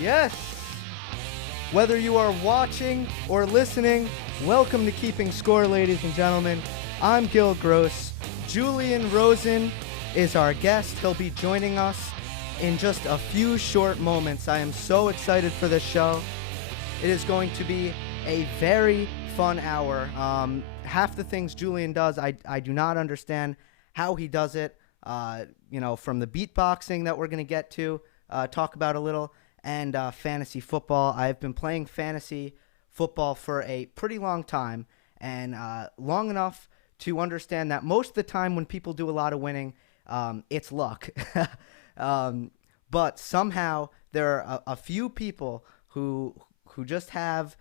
Yes! Whether you are watching or listening, welcome to Keeping Score, ladies and gentlemen. I'm Gill Gross. Julian Rosen is our guest. He'll be joining us in just a few short moments. I am so excited for this show. It is going to be a very fun hour. Half the things Julian does, I do not understand how he does it. From the beatboxing that we're going to get to, talk about a little, and fantasy football. I've been playing fantasy football for a pretty long time, and long enough to understand that most of the time when people do a lot of winning, it's luck. But somehow there are a few people who just have,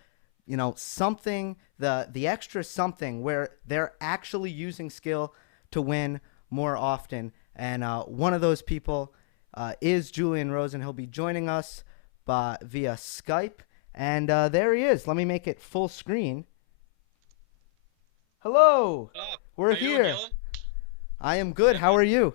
something, the extra something where they're actually using skill to win more often. And one of those people is Julian Rosen. He'll be joining us via Skype. And there he is. Let me make it full screen. Hello. We're How you here. doing, Gillen? I am good. How are you?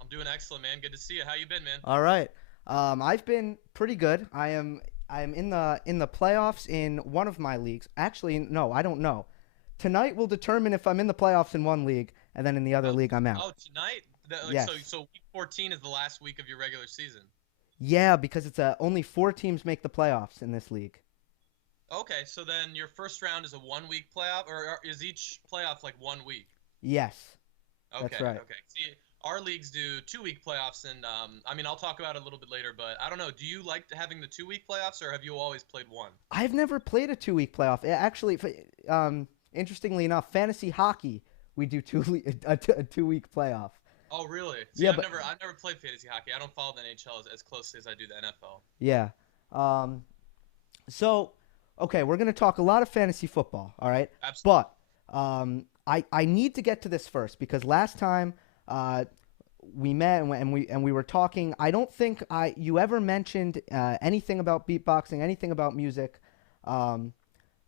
I'm doing excellent, man. Good to see you. How you been, man? All right. I've been pretty good. I'm in the playoffs in one of my leagues. Actually, no, I don't know. Tonight will determine if I'm in the playoffs in one league, and then in the other league I'm out. Oh, tonight? Yes. So week 14 is the last week of your regular season. Yeah, because it's only 4 teams make the playoffs in this league. Okay, so then your first round is a 1-week playoff, or is each playoff like 1 week? Yes. Okay, That's right. Okay. See, our leagues do 2-week playoffs, and I'll talk about it a little bit later, but I don't know. Do you like having the 2-week playoffs, or have you always played one? I've never played a 2-week playoff. Actually, interestingly enough, fantasy hockey, we do a 2-week playoff. Oh, really? See, Yeah, I've but never played fantasy hockey. I don't follow the NHL as closely as I do the NFL. yeah. So, okay, we're gonna talk a lot of fantasy football. All right. Absolutely. But I need to get to this first because last time we met and we were talking. I don't think you ever mentioned anything about beatboxing, anything about music. And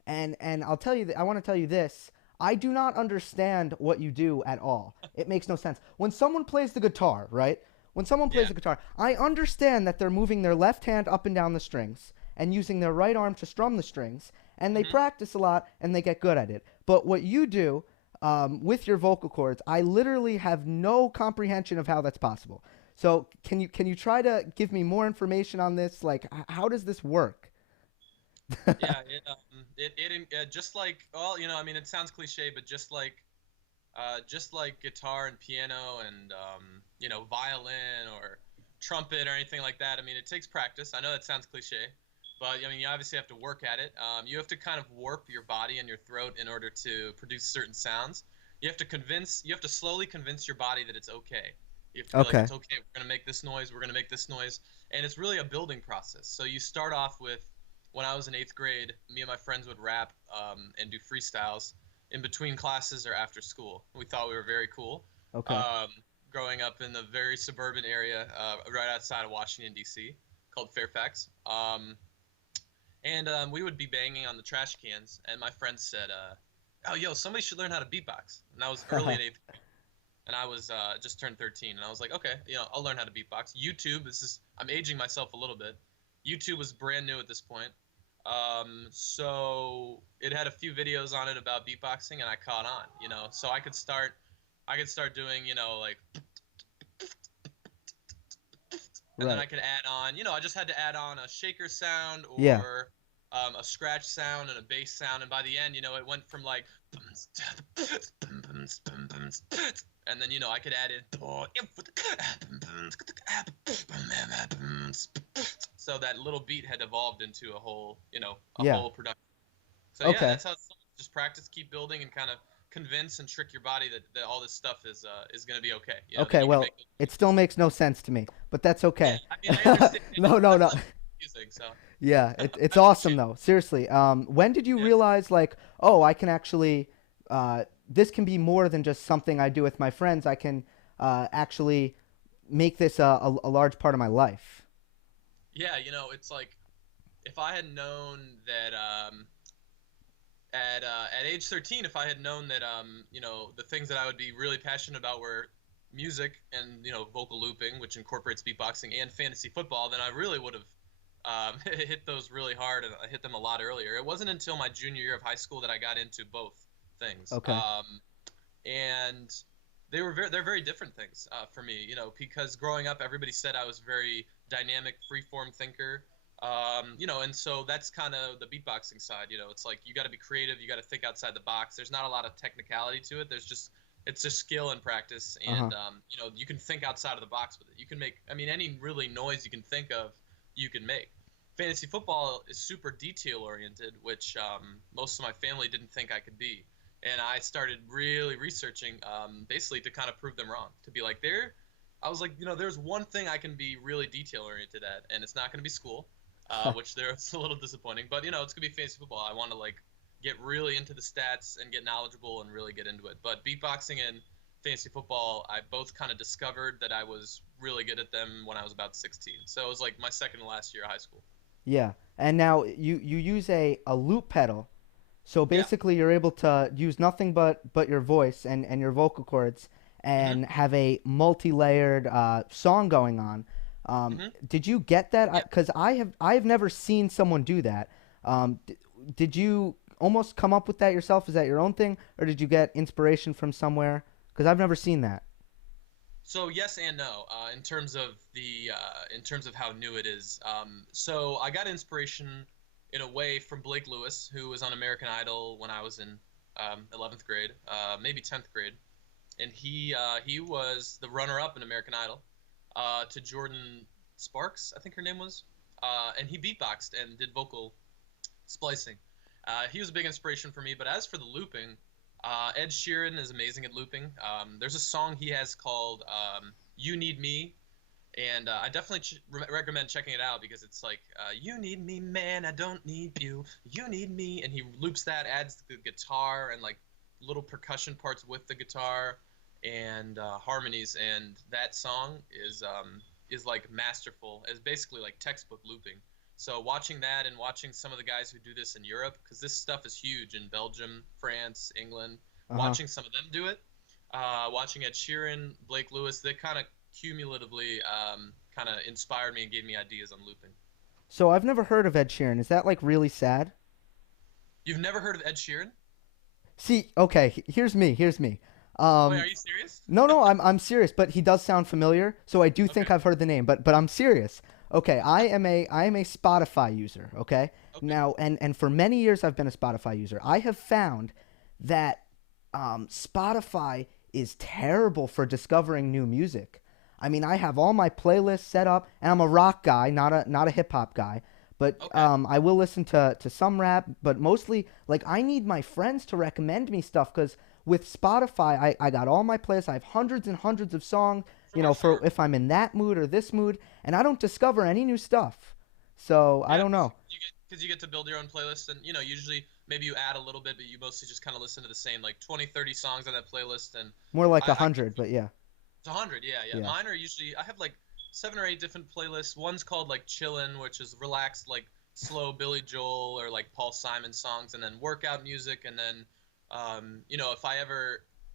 I'll tell you I want to tell you this. I do not understand what you do at all. It makes no sense. When someone plays the guitar, right? When someone plays the guitar, I understand that they're moving their left hand up and down the strings and using their right arm to strum the strings, and they practice a lot and they get good at it. But what you do with your vocal cords, I literally have no comprehension of how that's possible. So can you try to give me more information on this? Like, how does this work? Yeah, it just like, well, it sounds cliche, but just like guitar and piano and violin or trumpet or anything like that. I mean, it takes practice. I know that sounds cliche, but you obviously have to work at it. You have to kind of warp your body and your throat in order to produce certain sounds. You have to slowly convince your body that it's okay. You have to be like, it's okay. We're gonna make this noise. We're gonna make this noise, and it's really a building process. So you start off with. When I was in 8th grade, me and my friends would rap and do freestyles in between classes or after school. We thought we were very cool. Okay. Growing up in the very suburban area right outside of Washington, D.C., called Fairfax. We would be banging on the trash cans, and my friend said, oh, yo, somebody should learn how to beatbox. And that was early in 8th grade. And I was just turned 13, and I was like, okay, I'll learn how to beatbox. YouTube, I'm aging myself a little bit. YouTube was brand new at this point. So it had a few videos on it about beatboxing, and I caught on, so I could start doing, like, and then I could add on, I just had to add on a shaker sound or a scratch sound and a bass sound, and by the end, it went from like, and then, I could add in, so that little beat had evolved into a whole, whole production. So that's how it's just practice, keep building, and kind of convince and trick your body that all this stuff is going to be okay. Okay, well, it still makes no sense to me, but that's okay. Yeah, I understand. No. Music, so. Yeah, it's awesome though. Seriously. When did you realize, like, oh, I can actually, this can be more than just something I do with my friends. I can actually make this a large part of my life. Yeah, it's like if I had known that at age 13, if I had known that the things that I would be really passionate about were music and vocal looping, which incorporates beatboxing, and fantasy football, then I really would have hit those really hard, and I hit them a lot earlier. It wasn't until my junior year of high school that I got into both things. Okay. And they're very different things for me, because growing up everybody said I was very dynamic, freeform thinker. And so that's kind of the beatboxing side. It's like you got to be creative, you got to think outside the box. There's not a lot of technicality to it. It's just skill and practice, Uh-huh. and you can think outside of the box with it. You can make, I mean, any really noise you can think of, you can make. Fantasy football is super detail oriented, which most of my family didn't think I could be, and I started really researching, basically to kind of prove them wrong. To be like, I was like, there's one thing I can be really detail oriented at, and it's not going to be school, which there's a little disappointing. But it's gonna be fantasy football. I want to like get really into the stats and get knowledgeable and really get into it. But beatboxing and fantasy football, I both kind of discovered that I was really good at them when I was about 16. So it was like my second to last year of high school. Yeah. And now you use a loop pedal. So Yeah. basically you're able to use nothing but your voice and your vocal cords Mhm. and have a multi-layered song going on. Mhm. Did you get that? Yeah. Because I have never seen someone do that. Did you almost come up with that yourself? Is that your own thing, or did you get inspiration from somewhere? Because I've never seen that. So yes and no, in terms of how new it is. So I got inspiration in a way from Blake Lewis, who was on American Idol when I was in 11th grade, maybe 10th grade, and he was the runner-up in American Idol, to Jordan Sparks, I think her name was, and he beatboxed and did vocal splicing. He was a big inspiration for me. But as for the looping, Ed Sheeran is amazing at looping. There's a song he has called "You Need Me," and I definitely recommend checking it out because it's like, "You need me, man, I don't need you. You need me," and he loops that, adds the guitar and like little percussion parts with the guitar and harmonies, and that song is like masterful. It's basically like textbook looping. So watching that and watching some of the guys who do this in Europe, because this stuff is huge in Belgium, France, England, Uh huh. watching some of them do it, watching Ed Sheeran, Blake Lewis, they kind of cumulatively kind of inspired me and gave me ideas on looping. So I've never heard of Ed Sheeran. Is that like really sad? You've never heard of Ed Sheeran? See, okay, here's me. Here's me. Wait, Um, are you serious? no, no, I'm serious, but he does sound familiar, so I do Okay, think I've heard the name, but I'm serious. Okay, I am a Spotify user, okay? okay, Now and for many years I've been a Spotify user. I have found that Spotify is terrible for discovering new music. I mean, I have all my playlists set up, and I'm a rock guy, not a hip hop guy. But okay. I will listen to some rap, but mostly like I need my friends to recommend me stuff because with Spotify, I got all my playlists. I have hundreds and hundreds of songs, Sure, for sure. if I'm in that mood or this mood, and I don't discover any new stuff. So I Yeah, don't know. because you get to build your own playlist, and usually maybe you add a little bit, but you mostly just kind of listen to the same like 20, 30 songs on that playlist. And More like a I hundred, but yeah, it's 100, yeah, yeah. yeah, Mine are usually, I have like 7 or 8 different playlists. One's called like Chillin', which is relaxed, like slow Billy Joel or like Paul Simon songs, and then workout music, and then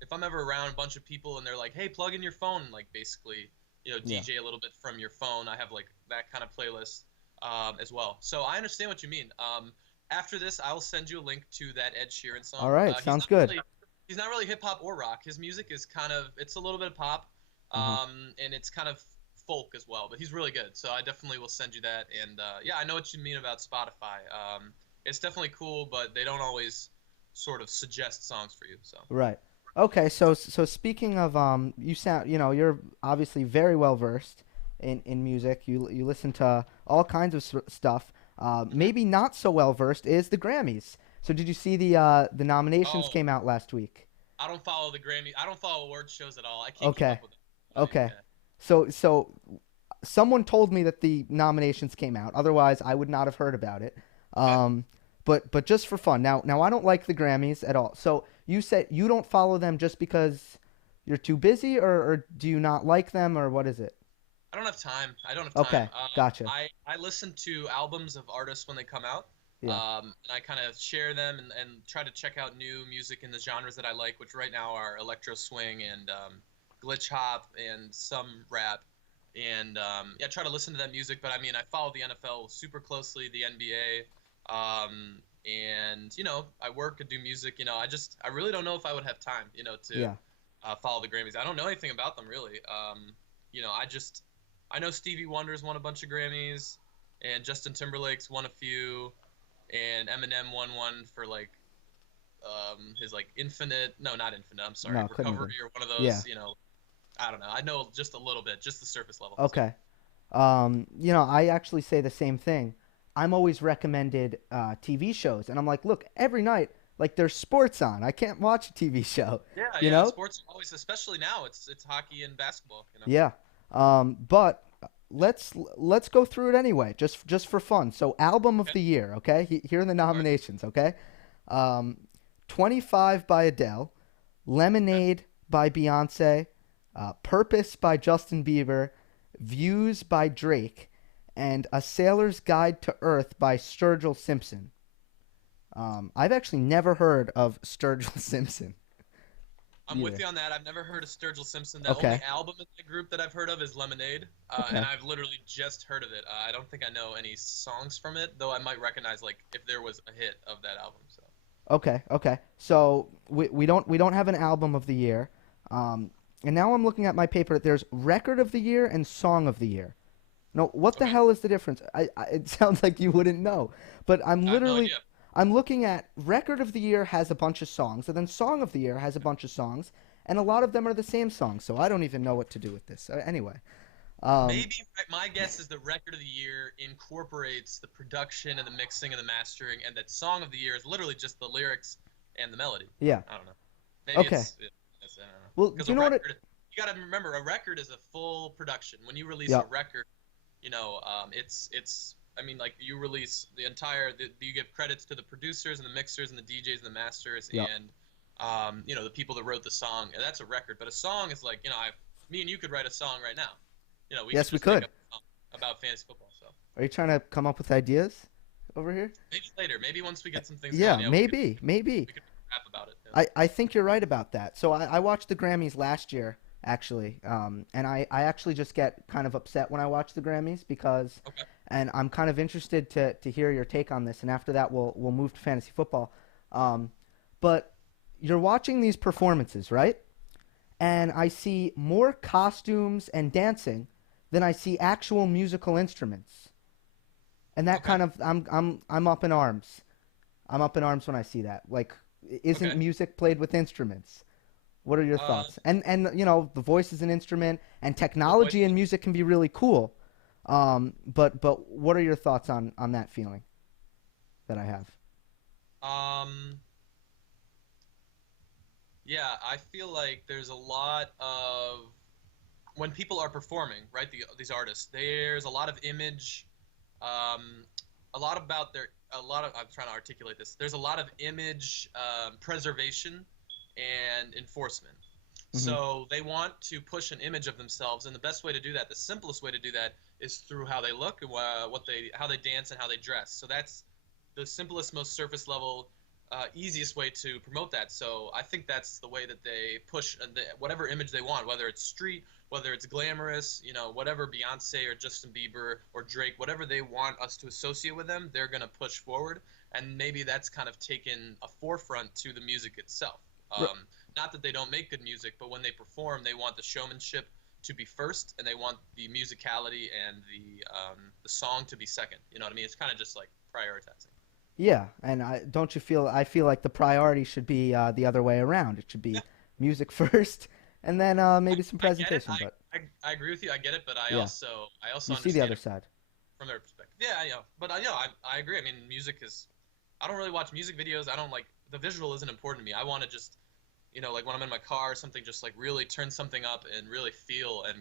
if I'm ever around a bunch of people and they're like, hey, plug in your phone, like basically yeah. DJ a little bit from your phone, I have like that kind of playlist as well. So I understand what you mean. After this, I will send you a link to that Ed Sheeran All song. right, sounds good. He's not really hip hop or rock. His music is kind of, it's a little bit of pop, Hmm. and it's kind of folk as well. But he's really good, so I definitely will send you that. And yeah, I know what you mean about Spotify. It's definitely cool, but they don't always sort of suggest songs for you. So Right. Okay, so speaking of you sound you're obviously very well versed in music. You listen to all kinds of stuff. hmm Maybe not so well versed is the Grammys. So did you see the nominations oh, came out last week? I don't follow the Grammy. I don't follow award shows at all. I can't keep Okay. up with it. But Okay. yeah. So someone told me that the nominations came out. Otherwise, I would not have heard about it. Okay. Um, but just for fun. Now I don't like the Grammys at all. So you said you don't follow them just because you're too busy, or do you not like them, or what is it? I don't have time. I don't have time. Okay, gotcha. I listen to albums of artists when they come out, Yeah, and I kind of share them and try to check out new music in the genres that I like, which right now are electro swing and glitch hop and some rap. and yeah, try to listen to that music. But I mean, I follow the NFL super closely, the NBA, and I work and do music. I really don't know if I would have time, to Yeah. follow the Grammys. I don't know anything about them really. I know Stevie Wonder's won a bunch of Grammys, and Justin Timberlake's won a few, and Eminem won one for like his like Infinite, no, not Infinite, I'm sorry, No, couldn't have Recovery been. or one of Yeah. those. I don't know. I know just a little bit, just the surface level. So Okay. I actually say the same thing. I'm always recommended TV shows, and I'm like, look, every night, like there's sports on. I can't watch a TV show, yeah, you yeah, know? sports always, especially now, it's hockey and basketball. Yeah. But let's go through it anyway, just for fun. So, album of Okay, the year, okay? Here are the all right, nominations, okay? Um, 25 by Adele, okay. Lemonade by Beyonce, Purpose by Justin Bieber, Views by Drake, and A Sailor's Guide to Earth by Sturgill Simpson. I've actually never heard of Sturgill Simpson I'm with either. you on that. I've never heard of Sturgill Simpson. The only Okay, album in that group that I've heard of is Lemonade, and okay. I've literally just heard of it. I don't think I know any songs from it, though I might recognize like if there was a hit of that album. So Okay, okay. So we don't have an album of the year. Um, and now I'm looking at my paper. There's record of the year and song of the year. No, what the okay, hell is the difference? It sounds like you wouldn't know, but I have no idea. I'm looking at record of the year has a bunch of songs, and then song of the year has a bunch of songs, and a lot of them are the same songs. So I don't even know what to do with this. Anyway, um, Maybe my guess is the record of the year incorporates the production and the mixing and the mastering, and that song of the year is literally just the lyrics and the melody. yeah. I don't know. Maybe Okay. I don't know. Well, Because do a you know what it? record, you got to remember, a record is a full production. When you release a Yeah. record, it's. I mean, like you release the entire. You give credits to the producers and the mixers and the DJs and the masters Yeah. and the people that wrote the song. And that's a record. But a song is like, me and you could write a song right now. We could Yes, we just make could. up a song about fantasy football. So Are you trying to come up with ideas over here? maybe later, maybe once we get some things Yeah, going, yeah, maybe, maybe. we could rap about it. Yeah. I think you're right about that. So I watched the Grammys last year, actually, and I actually just get kind of upset when I watch the Grammys because, Okay. and I'm kind of interested to hear your take on this. And after that, we'll move to fantasy football. Um, but you're watching these performances, right? And I see more costumes and dancing than I see actual musical instruments. And that Okay. kind of I'm up in arms. I'm up in arms when I see that. Like, isn't Okay. music played with instruments? What are your Uh, thoughts? And the voice is an instrument, and the voice. technology in music can be really cool. But what are your thoughts on that feeling that I have? Um. Yeah, I feel like there's a lot of when people are performing, right? These artists, there's a lot of image, um, a lot about their, a lot of. I'm trying to articulate this. There's a lot of image preservation and enforcement. Hmm. So they want to push an image of themselves, and the best way to do that, the simplest way to do that, is through how they look and how they dance and how they dress. So that's the simplest, most surface level, easiest way to promote that. So I think that's the way that they push whatever image they want, whether it's street, whether it's glamorous, whatever Beyonce or Justin Bieber or Drake, whatever they want us to associate with them, they're gonna push forward, and maybe that's kind of taken a forefront to the music itself. R- Not that they don't make good music, but when they perform, they want the showmanship to be first, and they want the musicality and the song to be second. You know what I mean? It's kind of just like prioritizing. Yeah, and don't you feel? I feel like the priority should be the other way around. It should Yeah, be music first, and then maybe some I get it. presentation. But I agree with you. I get it, but yeah, I also you see the understand other it side. from their perspective. Yeah, but I agree. I mean, music is. I don't really watch music videos. I don't like the visual isn't important to me. I want to just like when I'm in my car or something, just like really turn something up and really feel and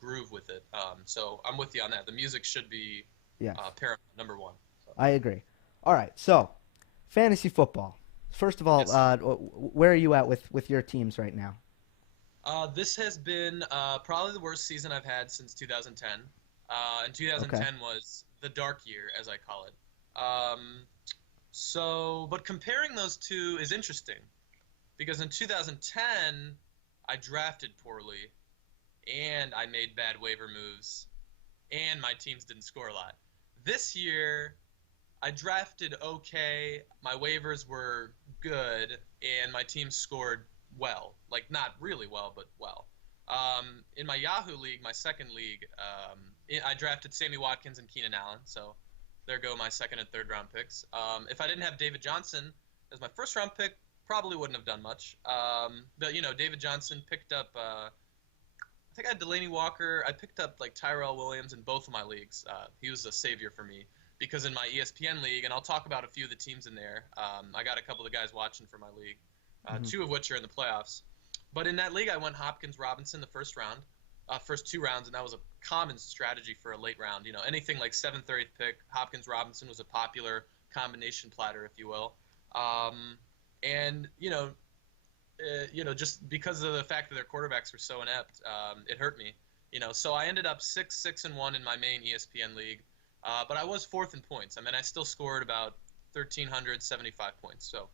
groove with it. So I'm with you on that. The music should be Yes, paramount, number one. So I agree. All right, so fantasy football. First of all, yes, sir. where are you at with your teams right now? This has been probably the worst season I've had since 2010. And Okay. 2010 was the dark year, as I call it. But comparing those two is interesting because in 2010 I drafted poorly, and I made bad waiver moves, and my teams didn't score a lot. This year, I drafted okay, my waivers were good, and my team scored well. Like, not really well, but well. In my Yahoo league, my second league, I drafted Sammy Watkins and Keenan Allen, so there go my second and third round picks. If I didn't have David Johnson as my first round pick, probably wouldn't have done much. But, David Johnson picked up, I think I had Delaney Walker. I picked up, like, Tyrell Williams in both of my leagues. He was a savior for me because in my ESPN league, and I'll talk about a few of the teams in there, I got a couple of guys watching for my league, two of which are in the playoffs. But in that league, I went Hopkins Robinson the first round, first 2 rounds, and that was a common strategy for a late round. Anything like 7th or 8th pick, Hopkins Robinson was a popular combination platter, if you will. And just because of the fact that their quarterbacks were so inept, it hurt me. So I ended up 6-1 in my main ESPN league, but I was 4th in points. I mean, I still scored about 1,375 points. So.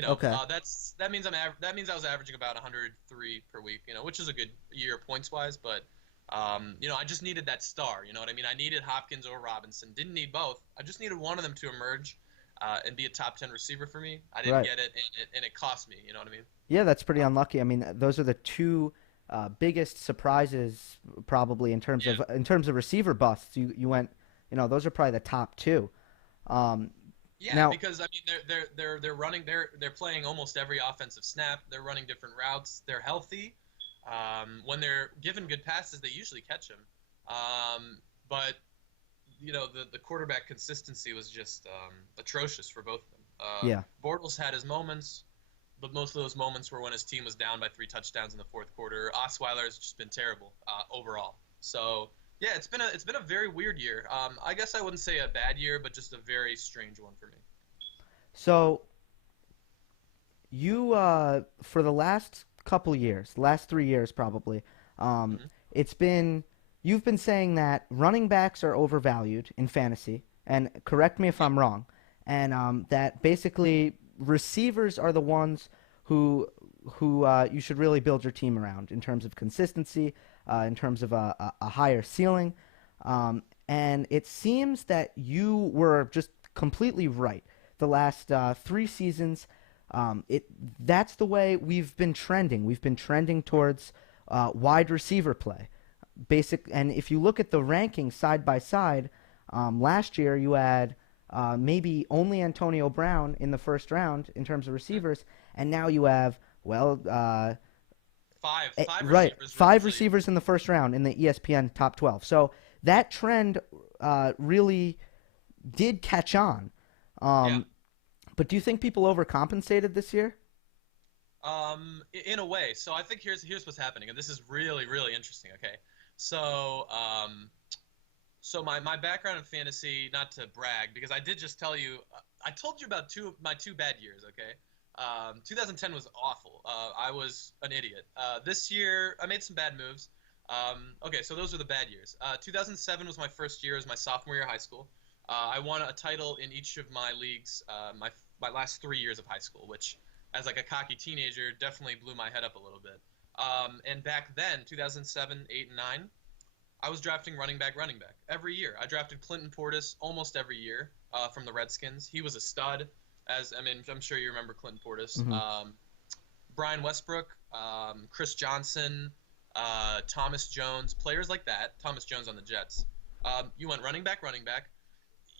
Okay. That means I was averaging about 103 per week, which is a good year points wise. But I just needed that star. You know what I mean? I needed Hopkins or Robinson. Didn't need both. I just needed one of them to emerge and be a top 10 receiver for me. I didn't get it, and it cost me. You know what I mean? Yeah, that's pretty unlucky. I mean, those are the two biggest surprises probably in terms of receiver busts. You went, those are probably the top two. Yeah, now, because I mean they're running they're playing almost every offensive snap. They're running different routes. They're healthy. When they're given good passes, they usually catch them. But the quarterback consistency was just atrocious for both of them. yeah. Bortles had his moments, but most of those moments were when his team was down by 3 touchdowns in the fourth quarter. Osweiler has just been terrible overall. So. Yeah, it's been a very weird year. I guess I wouldn't say a bad year, but just a very strange one for me. So you for the last couple years, last 3 years probably, it's been you've been saying that running backs are overvalued in fantasy, and correct me if I'm wrong, and that basically receivers are the ones who you should really build your team around in terms of consistency, in terms of a higher ceiling. And it seems that you were just completely right. The last 3 seasons, that's the way we've been trending. We've been trending towards wide receiver play. And if you look at the rankings side by side, last year you had maybe only Antonio Brown in the first round in terms of receivers, and now you have five receivers in the first round in the ESPN top 12. So that trend really did catch on. But do you think people overcompensated this year? In a way. So I think here's what's happening, and this is really, really interesting. Okay, so my background in fantasy, not to brag, because I did just tell you, I told you about my two bad years. Okay. 2010 was awful. I was an idiot. This year, I made some bad moves. Okay, so those are the bad years. 2007 was my first year as my sophomore year of high school. I won a title in each of my leagues my last 3 years of high school, which, as like a cocky teenager, definitely blew my head up a little bit. And back then, 2007, 8, and 9, I was drafting running back every year. I drafted Clinton Portis almost every year from the Redskins. He was a stud. I'm sure you remember Clinton Portis. Mm-hmm. Brian Westbrook, Chris Johnson, Thomas Jones, players like that. Thomas Jones on the Jets. You went running back.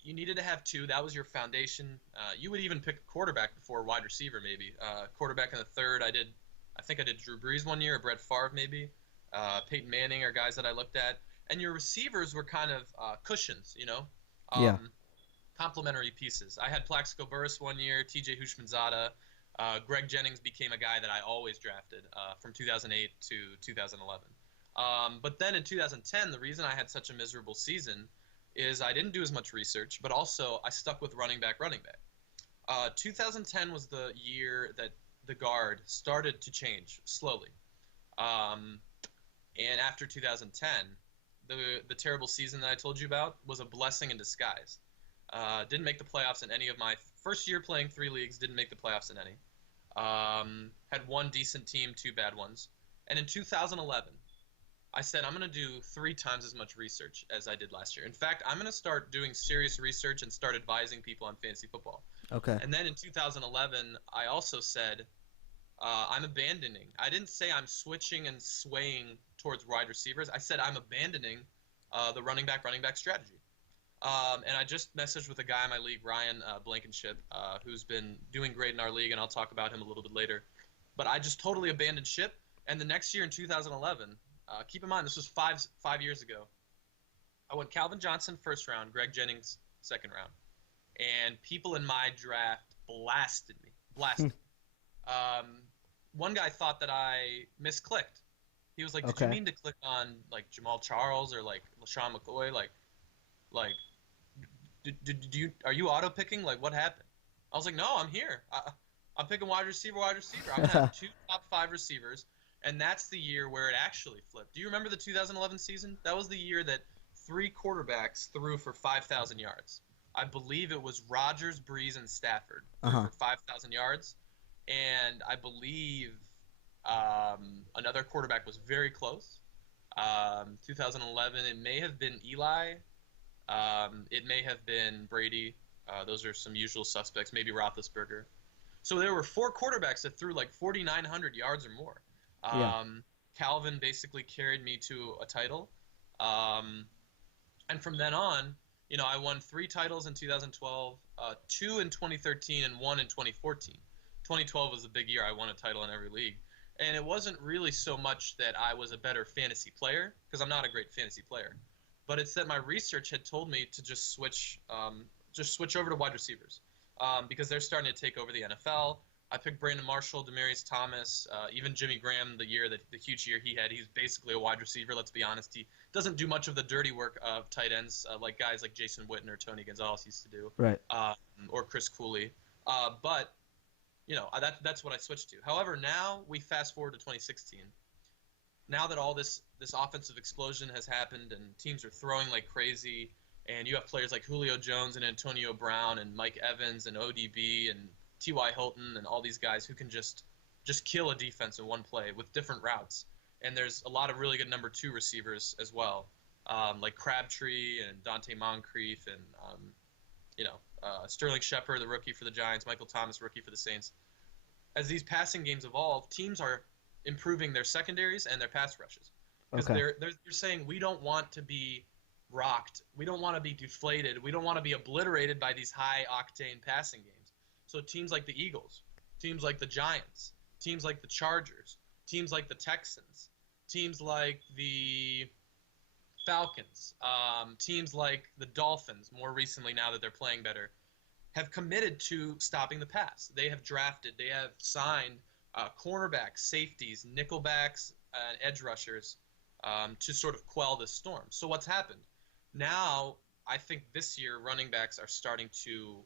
You needed to have 2. That was your foundation. You would even pick a quarterback before wide receiver, maybe. Quarterback in the third. I think I did Drew Brees one year, or Brett Favre maybe. Peyton Manning are guys that I looked at. And your receivers were kind of cushions, Yeah. Complementary pieces. I had Plaxico Burress one year, T.J. Houshmandzadeh. Greg Jennings became a guy that I always drafted from 2008 to 2011. But then in 2010, the reason I had such a miserable season is I didn't do as much research, but also I stuck with running back. 2010 was the year that the guard started to change slowly. And after 2010, the terrible season that I told you about was a blessing in disguise. Didn't make the playoffs in any of my first year playing 3 leagues. Didn't make the playoffs in any. Had one decent team, 2 bad ones. And in 2011, I said I'm going to do 3 times as much research as I did last year. In fact, I'm going to start doing serious research and start advising people on fantasy football. Okay. And then in 2011, I also said I'm abandoning. I didn't say I'm switching and swaying towards wide receivers. I said I'm abandoning the running back strategy. And I just messaged with a guy in my league, Ryan Blankenship, who's been doing great in our league, and I'll talk about him a little bit later. But I just totally abandoned ship. And the next year in 2011, keep in mind this was five years ago, I went Calvin Johnson first round, Greg Jennings second round, and people in my draft blasted me, blasted. um, One guy thought that I misclicked. He was like, "Did you Okay. mean to click on like Jamal Charles or like LaShawn McCoy? Like, did you are you auto picking? Like, what happened?" I was like, "No, I'm here. I'm picking wide receiver, wide receiver. I'm gonna have 2 top 5 receivers." And that's the year where it actually flipped. Do you remember the 2011 season? That was the year that 3 quarterbacks threw for 5,000 yards. I believe it was Rodgers, Breeze, and Stafford threw Uh-huh. for 5,000 yards. And I believe another quarterback was very close. 2011, it may have been Eli. It may have been Brady. Those are some usual suspects. Maybe Roethlisberger. So there were 4 quarterbacks that threw like 4,900 yards or more. Yeah. Calvin basically carried me to a title. Um, and from then on, I won 3 titles in 2012, 2 in 2013, and 1 in 2014. 2012 was a big year. I won a title in every league. And it wasn't really so much that I was a better fantasy player, because I'm not a great fantasy player, but it's that my research had told me to just switch over to wide receivers, because they're starting to take over the NFL. I picked Brandon Marshall, Demaryius Thomas, even Jimmy Graham. The huge year he had, he's basically a wide receiver. Let's be honest. He doesn't do much of the dirty work of tight ends, like guys like Jason Witten or Tony Gonzalez used to do, Right. or Chris Cooley. But that's what I switched to. However, now we fast forward to 2016. Now that all this offensive explosion has happened and teams are throwing like crazy, and you have players like Julio Jones and Antonio Brown and Mike Evans and ODB and T.Y. Hilton and all these guys who can just kill a defense in one play with different routes. And there's a lot of really good number 2 receivers as well, like Crabtree and Dante Moncrief and Sterling Shepard, the rookie for the Giants, Michael Thomas, rookie for the Saints. As these passing games evolve, teams are improving their secondaries and their pass rushes, because Okay. they're saying we don't want to be rocked, we don't want to be deflated, we don't want to be obliterated by these high octane passing games. So teams like the Eagles, teams like the Giants, teams like the Chargers, teams like the Texans, teams like the Falcons, teams like the Dolphins, more recently now that they're playing better, have committed to stopping the pass. They have drafted, they have signed cornerbacks, safeties, nickelbacks, and edge rushers to sort of quell this storm. So what's happened? Now, I think this year running backs are starting to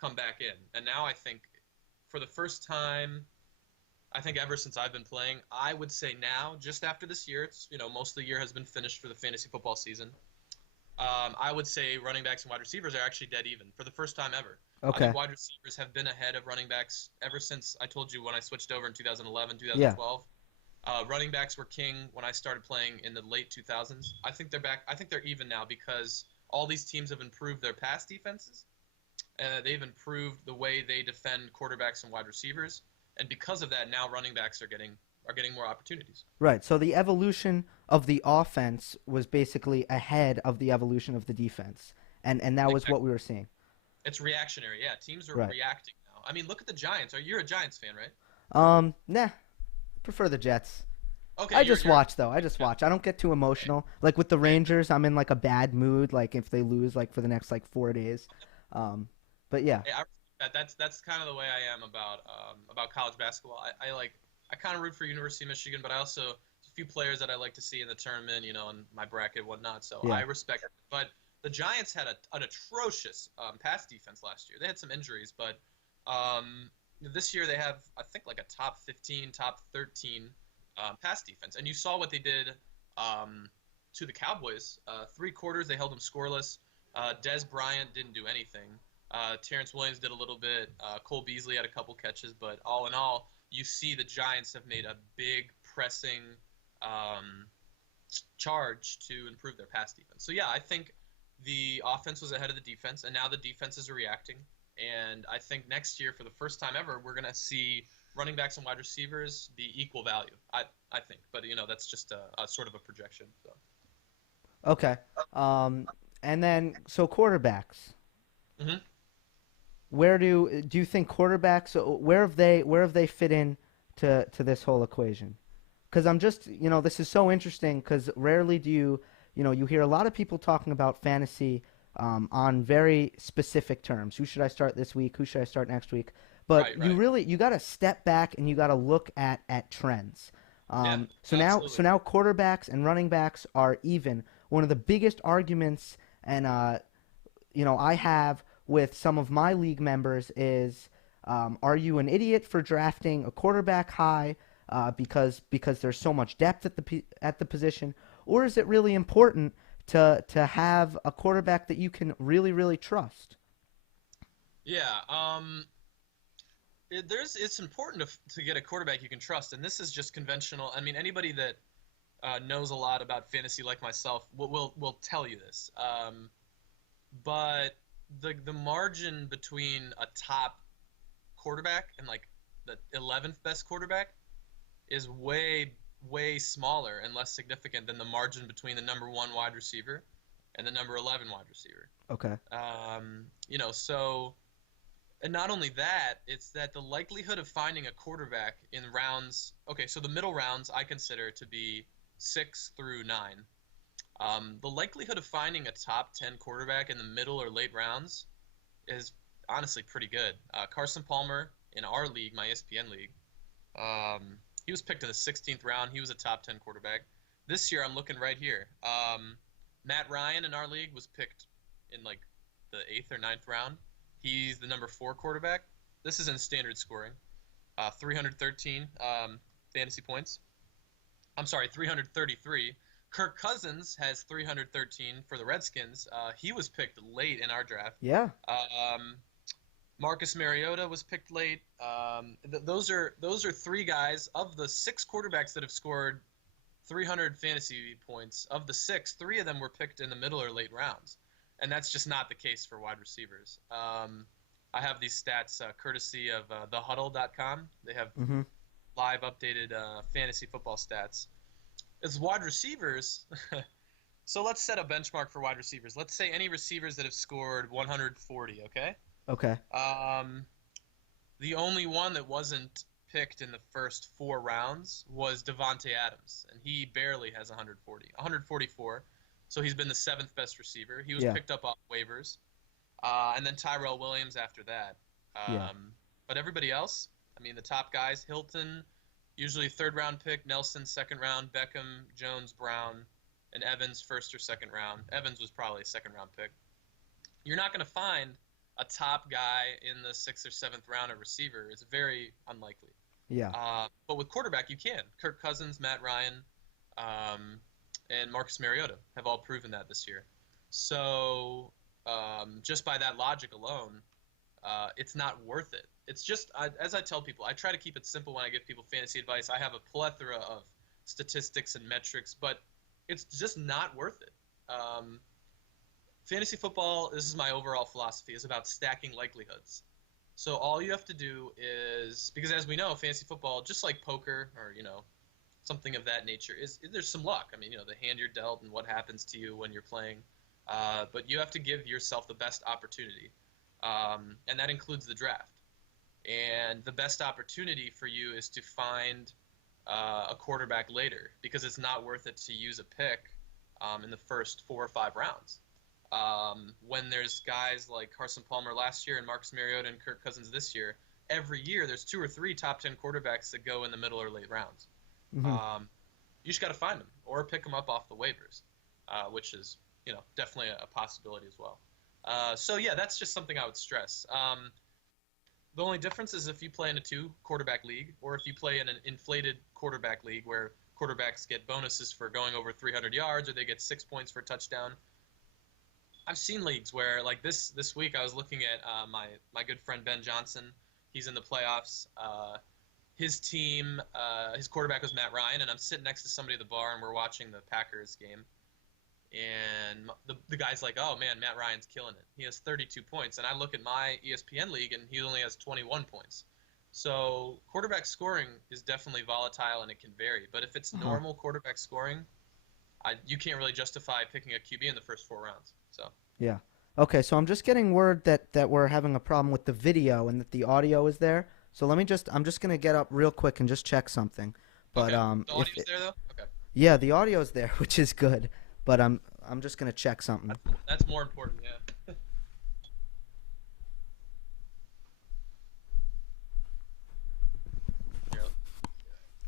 come back in. And now I think for the first time, I think ever since I've been playing, I would say now, just after this year, it's most of the year has been finished for the fantasy football season. I would say running backs and wide receivers are actually dead even for the first time ever. I Okay. think wide receivers have been ahead of running backs ever since I told you when I switched over in 2011, Yeah. 2012. Running backs were king when I started playing in the late 2000s. I think they're back. I think they're even now because all these teams have improved their pass defenses. They've improved the way they defend quarterbacks and wide receivers, and because of that, now running backs are getting more opportunities. Right. So the evolution of the offense was basically ahead of the evolution of the defense, and that was Exactly. what we were seeing. It's reactionary. Yeah, teams are Right. reacting now. I mean, look at the Giants. You're a Giants fan, right? Nah. Prefer the Jets. Okay, I you're just you're watch though. I just yeah. watch. I don't get too emotional. Like with the Okay. Rangers, I'm in like a bad mood. Like if they lose, like for the next like 4 days. But yeah. Hey, I respect that. That's kind of the way I am about college basketball. I kind of root for University of Michigan, but I also a few players that I like to see in the tournament, in my bracket and whatnot. So I Yeah. respect it. But the Giants had an atrocious pass defense last year. They had some injuries, but this year they have I think like a top 15, top 13 pass defense. And you saw what they did to the Cowboys. 3 quarters they held them scoreless. Dez Bryant didn't do anything. Terrence Williams did a little bit. Cole Beasley had a couple catches, but all in all, you see the Giants have made a big pressing charge to improve their pass defense. So yeah, I think the offense was ahead of the defense, and now the defenses are reacting. And I think next year, for the first time ever, we're gonna see running backs and wide receivers be equal value. I think, but that's just a sort of a projection. So. Okay. Um, and then so quarterbacks. hmm Where do you think quarterbacks? Where have they fit in to this whole equation? Because I'm just this is so interesting because rarely do you hear a lot of people talking about fantasy on very specific terms. Who should I start this week? Who should I start next week? But Right, you right. really you got to step back and you got to look at trends. Yeah, So now absolutely. so now quarterbacks and running backs are even. One of the biggest arguments and I have with some of my league members is, are you an idiot for drafting a quarterback high because there's so much depth at the position, or is it really important to have a quarterback that you can really trust? Yeah. It's important to get a quarterback you can trust, and this is just conventional. I mean, anybody that knows a lot about fantasy like myself will tell you this. But the margin between a top quarterback and like the 11th best quarterback is way smaller and less significant than the margin between the number 1 wide receiver and the number 11 wide receiver. Okay. So, and not only that, it's that the likelihood of finding a quarterback in rounds. Okay, so the middle rounds I consider to be 6 through 9. The likelihood of finding a top 10 quarterback in the middle or late rounds is honestly pretty good. Carson Palmer in our league, my ESPN league, he was picked in the 16th round. He was a top 10 quarterback. This year, I'm looking right here. Matt Ryan in our league was picked in like the 8th or 9th round. He's the number 4 quarterback. This is in standard scoring. 313 fantasy points. I'm sorry, 333. Kirk Cousins has 313 for the Redskins. He was picked late in our draft. Yeah. Marcus Mariota was picked late. Those are 3 guys of the 6 quarterbacks that have scored 300 fantasy points. Of the 6, 3 of them were picked in the middle or late rounds, and that's just not the case for wide receivers. I have these stats courtesy of thehuddle.com. They have Mm-hmm. live updated fantasy football stats. As wide receivers, so let's set a benchmark for wide receivers. Let's say any receivers that have scored 140, okay? Okay. The only one that wasn't picked in the first 4 rounds was Devontae Adams, and he barely has 144. So he's been the 7th best receiver. He was Yeah. picked up off waivers. And then Tyrell Williams after that. Yeah. But everybody else, I mean, the top guys, Hilton, usually 3rd round pick, Nelson 2nd round, Beckham, Jones, Brown, and Evans 1st or 2nd round. Evans was probably a 2nd round pick. You're not going to find a top guy in the 6th or 7th round at receiver. It's very unlikely. Yeah. But with quarterback, you can. Kirk Cousins, Matt Ryan, and Marcus Mariota have all proven that this year. So just by that logic alone, it's not worth it. It's just, as I tell people, I try to keep it simple when I give people fantasy advice. I have a plethora of statistics and metrics, but it's just not worth it. Fantasy football, this is my overall philosophy, is about stacking likelihoods. So all you have to do is, because as we know, fantasy football, just like poker or, something of that nature, there's some luck. I mean, the hand you're dealt and what happens to you when you're playing. But you have to give yourself the best opportunity. And that includes the draft. And the best opportunity for you is to find a quarterback later, because it's not worth it to use a pick in the first 4 or 5 rounds. When there's guys like Carson Palmer last year and Marcus Mariota and Kirk Cousins this year, every year there's 2 or 3 top 10 quarterbacks that go in the middle or late rounds. Mm-hmm. You just got to find them or pick them up off the waivers, which is definitely a possibility as well. So yeah, that's just something I would stress. The only difference is if you play in a 2 quarterback league, or if you play in an inflated quarterback league where quarterbacks get bonuses for going over 300 yards, or they get 6 points for a touchdown. I've seen leagues where, like this week, I was looking at my good friend Ben Johnson. He's in the playoffs. his team, his quarterback was Matt Ryan, and I'm sitting next to somebody at the bar, and we're watching the Packers game. And the guy's like, oh, man, Matt Ryan's killing it. He has 32 points. And I look at my ESPN league, and he only has 21 points. So quarterback scoring is definitely volatile, and it can vary. But if it's normal quarterback scoring, you can't really justify picking a QB in the first 4 rounds. So Yeah. Okay, so I'm just getting word that we're having a problem with the video and that the audio is there. So I'm just going to get up real quick and just check something. But the audio's there, though? Okay. Yeah, the audio's there, which is good. But I'm just gonna check something. That's more important, yeah.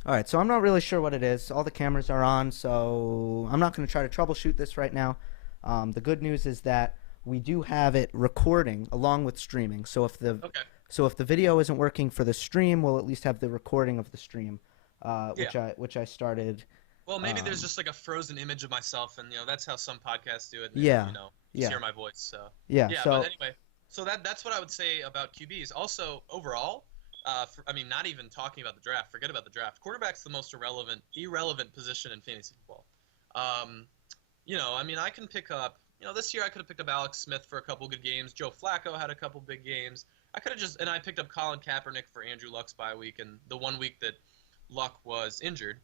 All right, so I'm not really sure what it is. All the cameras are on, so I'm not going to try to troubleshoot this right now. The good news is that we do have it recording along with streaming. So if the video isn't working for the stream, we'll at least have the recording of the stream, which I started. Well, maybe there's just like a frozen image of myself, and that's how some podcasts do it. And yeah. You hear my voice. So yeah. Yeah. So, but anyway, so that's what I would say about QBs. Also, overall, not even talking about the draft. Forget about the draft. Quarterback's the most irrelevant position in fantasy football. I can pick up. This year I could have picked up Alex Smith for a couple good games. Joe Flacco had a couple big games. I picked up Colin Kaepernick for Andrew Luck's bye week, and the 1 week that Luck was injured.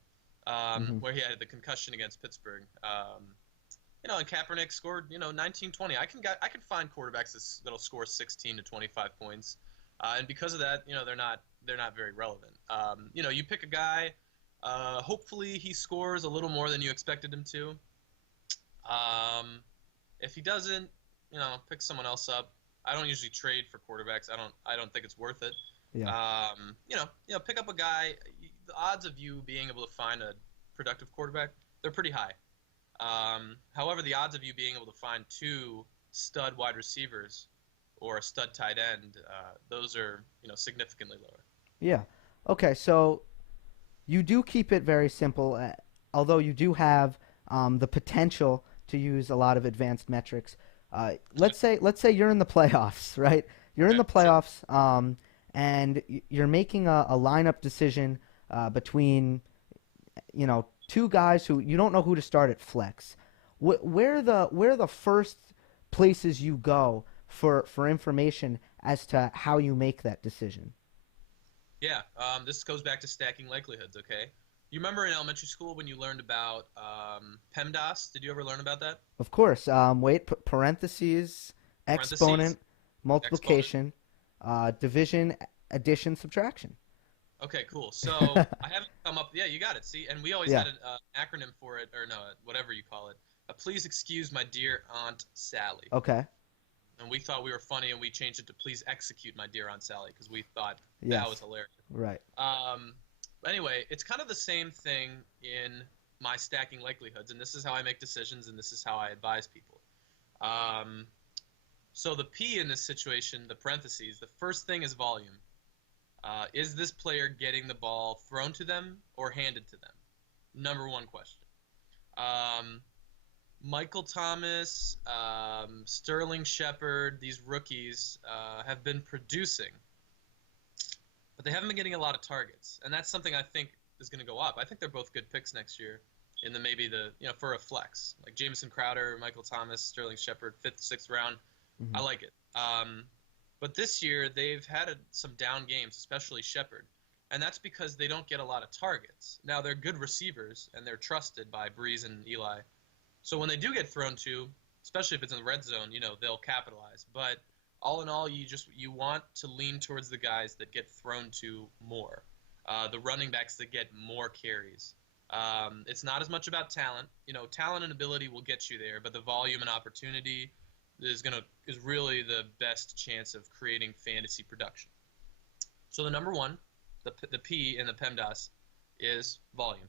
Where he had the concussion against Pittsburgh. And Kaepernick scored, 19-20. I can find quarterbacks that'll score 16 to 25 points, and because of that, they're not very relevant. You pick a guy, hopefully he scores a little more than you expected him to. If he doesn't, pick someone else up. I don't usually trade for quarterbacks. I don't think it's worth it. yeah. Pick up a guy. The odds of you being able to find a productive quarterback, they're pretty high. However, the odds of you being able to find 2 stud wide receivers or a stud tight end, those are significantly lower. Yeah. Okay. So you do keep it very simple, although you do have the potential to use a lot of advanced metrics. Let's say you're in the playoffs, right? You're in the playoffs. And you're making a lineup decision between, 2 guys who you don't know who to start at flex. Where the first places you go for information as to how you make that decision? Yeah, this goes back to stacking likelihoods. Okay, you remember in elementary school when you learned about PEMDAS? Did you ever learn about that? Of course. Parentheses, exponent, multiplication. Division, addition, subtraction. Okay, cool. So I haven't come up. Yeah, you got it. See, and we always had an acronym for it, or no, whatever you call it. Please excuse my dear Aunt Sally. Okay. And we thought we were funny, and we changed it to please execute my dear Aunt Sally because we thought that was hilarious. Right. Anyway, it's kind of the same thing in my stacking likelihoods, and this is how I make decisions, and this is how I advise people. So the P in this situation, the parentheses, the first thing is volume. Is this player getting the ball thrown to them or handed to them? Number 1 question. Michael Thomas, Sterling Shepard, these rookies have been producing, but they haven't been getting a lot of targets, and that's something I think is going to go up. I think they're both good picks next year in for a flex, like Jamison Crowder, Michael Thomas, Sterling Shepard, 5th, 6th round. Mm-hmm. I like it. But this year they've had some down games, especially Shepard, and that's because they don't get a lot of targets. Now they're good receivers and they're trusted by Breeze and Eli, so when they do get thrown to, especially if it's in the red zone, they'll capitalize. But all in all, you want to lean towards the guys that get thrown to more, the running backs that get more carries. It's not as much about talent. Talent and ability will get you there, but the volume and opportunity is really the best chance of creating fantasy production. So the number 1, the P in the PEMDAS, is volume.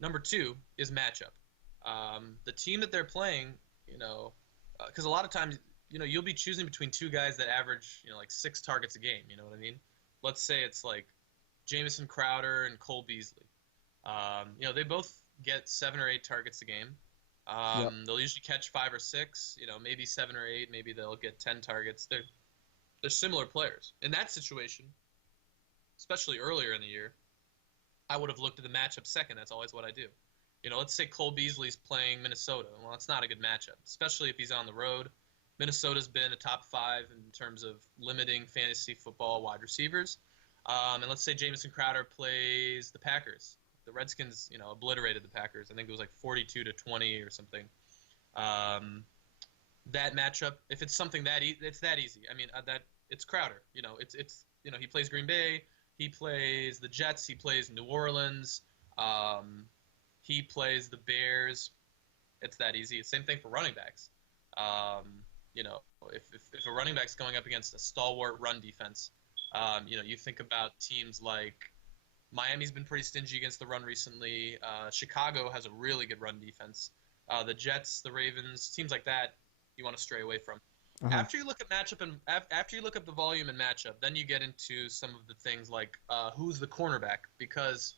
Number 2 is matchup. The team that they're playing, because a lot of times, you'll be choosing between 2 guys that average, like 6 targets a game. You know what I mean? Let's say it's like Jamison Crowder and Cole Beasley. They both get 7 or 8 targets a game. They'll usually catch 5 or 6, maybe 7 or 8. Maybe they'll get 10 targets. They're similar players. In that situation, especially earlier in the year, I would have looked at the matchup second. That's always what I do. Let's say Cole Beasley's playing Minnesota. Well, it's not a good matchup, especially if he's on the road. Minnesota's been a top 5 in terms of limiting fantasy football wide receivers. And let's say Jamison Crowder plays the Packers. The Redskins, obliterated the Packers. I think it was like 42-20 or something. That matchup, if it's something it's that easy. I mean, that it's Crowder. He plays Green Bay. He plays the Jets. He plays New Orleans. He plays the Bears. It's that easy. Same thing for running backs. Um, if a running back's going up against a stalwart run defense, you think about teams like Miami's been pretty stingy against the run recently. Chicago has a really good run defense. The Jets, the Ravens, teams like that, you want to stray away from. Uh-huh. After you look at matchup and after you look up the volume and matchup, then you get into some of the things like who's the cornerback, because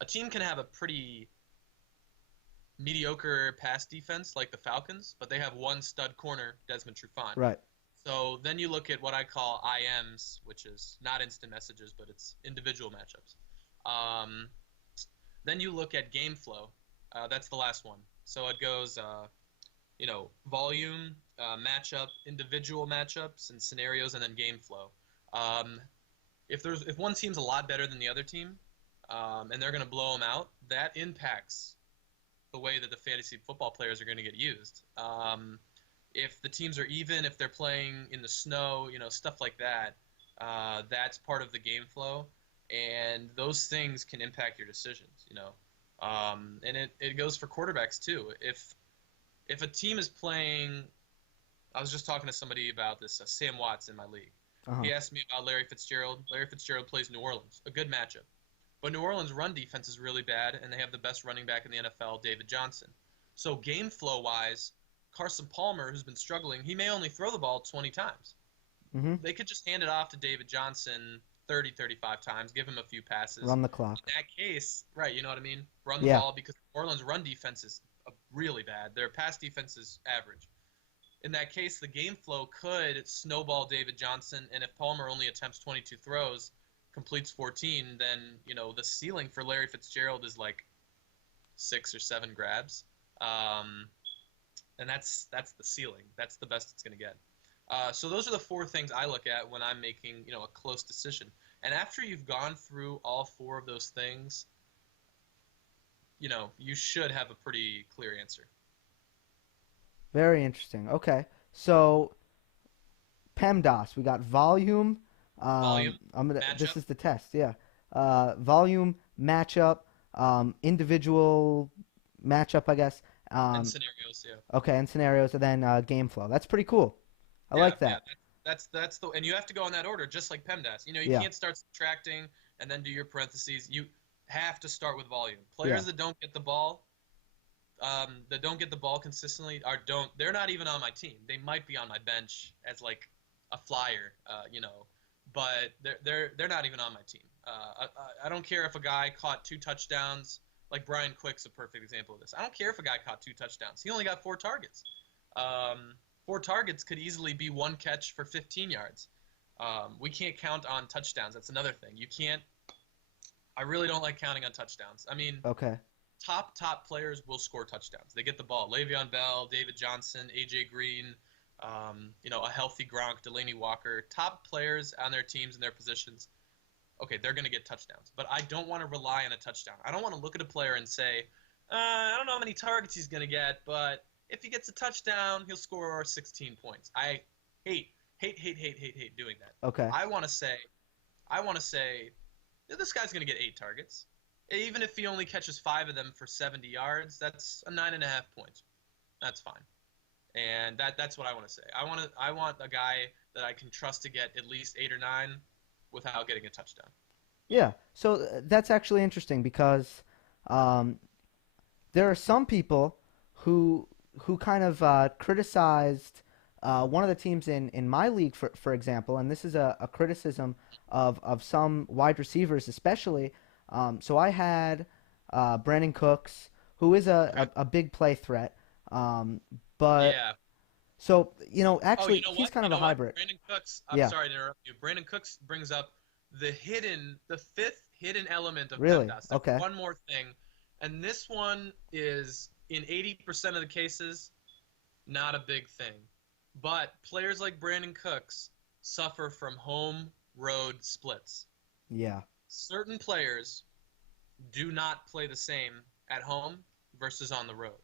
a team can have a pretty mediocre pass defense like the Falcons, but they have one stud corner, Desmond Trufant. Right. So then you look at what I call IMs, which is not instant messages, but it's individual matchups. Then you look at game flow. That's the last one. So it goes, volume, matchup, individual matchups, and scenarios, and then game flow. If one team's a lot better than the other team, and they're going to blow them out, that impacts the way that the fantasy football players are going to get used. If the teams are even, if they're playing in the snow, stuff like that, that's part of the game flow, and those things can impact your decisions. And it goes for quarterbacks too. If a team is playing, I was just talking to somebody about this, Sam Watts in my league. Uh-huh. He asked me about Larry Fitzgerald. Larry Fitzgerald plays New Orleans, a good matchup. But New Orleans' run defense is really bad, and they have the best running back in the NFL, David Johnson. So game flow-wise, Carson Palmer, who's been struggling, he may only throw the ball 20 times. Mm-hmm. They could just hand it off to David Johnson 30, 35 times, give him a few passes. Run the clock. In that case, right, you know what I mean? Run the ball, because New Orleans' run defense is really bad. Their pass defense is average. In that case, the game flow could snowball David Johnson, and if Palmer only attempts 22 throws, completes 14, then the ceiling for Larry Fitzgerald is like 6 or 7 grabs, and that's the ceiling. That's the best it's going to get. So those are the 4 things I look at when I'm making a close decision. And after you've gone through all 4 of those things, you should have a pretty clear answer. Very interesting. Okay, so PEMDAS, we got volume. Volume, this is the test, yeah. Volume, matchup, individual matchup, I guess. And scenarios, yeah. Okay, and scenarios, and then game flow. That's pretty cool. I like that. Yeah, that's the, and you have to go in that order, just like PEMDAS. You can't start subtracting and then do your parentheses. You have to start with volume. Players that don't get the ball, consistently, they're not even on my team. They might be on my bench as like a flyer, but they're not even on my team. I don't care if a guy caught 2 touchdowns. Like Brian Quick's a perfect example of this. I don't care if a guy caught 2 touchdowns. He only got 4 targets. 4 targets could easily be 1 catch for 15 yards. We can't count on touchdowns. That's another thing. You can't. I really don't like counting on touchdowns. I mean, okay. Top players will score touchdowns. They get the ball. Le'Veon Bell, David Johnson, A.J. Green, a healthy Gronk, Delaney Walker. Top players on their teams and their positions, okay, they're going to get touchdowns. But I don't want to rely on a touchdown. I don't want to look at a player and say, I don't know how many targets he's going to get, but if he gets a touchdown, he'll score 16 points. I hate doing that. Okay. I want to say, this guy's going to get 8 targets. Even if he only catches 5 of them for 70 yards, that's 9.5 points. That's fine. And that's what I want to say. I want a guy that I can trust to get at least 8 or 9 without getting a touchdown. Yeah. So that's actually interesting because there are some people who kind of criticized one of the teams in my league, for example, and this is a criticism of some wide receivers especially. So I had Brandon Cooks, who is a big play threat, but yeah. So actually, he's what? kind of a hybrid. Brandon Cooks. I'm sorry to interrupt you. Brandon Cooks brings up the fifth hidden element of Really? PEMDAS. There's Okay. one more thing, and this one is in 80% of the cases not a big thing. But players like Brandon Cooks suffer from home road splits. Yeah. Certain players do not play the same at home versus on the road.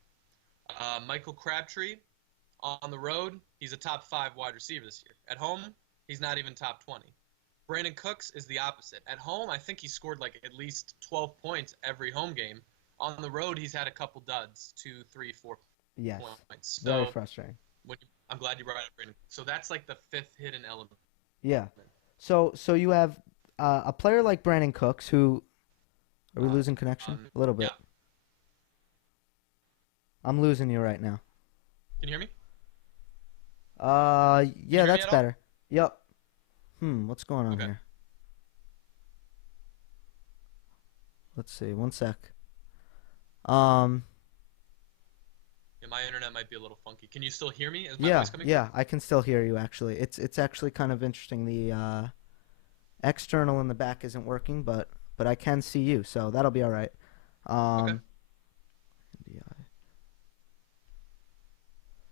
Michael Crabtree on the road, he's a top 5 wide receiver this year. At home, he's not even top 20. Brandon Cooks is the opposite. At home, I think he scored like at least 12 points every home game. On the road, he's had a couple duds, 2, 3, 4 Yes. points. Very So frustrating. I'm glad you brought up Brandon. So that's like the fifth hidden element. Yeah. So you have a player like Brandon Cooks who are we losing connection? A little Yeah. bit. I'm losing you right now. Can you hear me? Can you Yeah, hear me that's at all? better. Yep. What's going on Okay. here? Let's see. One sec. Um, Yeah, my internet might be a little funky. Can you still hear me? Is my yeah, voice coming through? yeah, I can still hear you actually. It's actually kind of interesting. The external in the back isn't working, but I can see you, so that'll be all right. Okay. Um,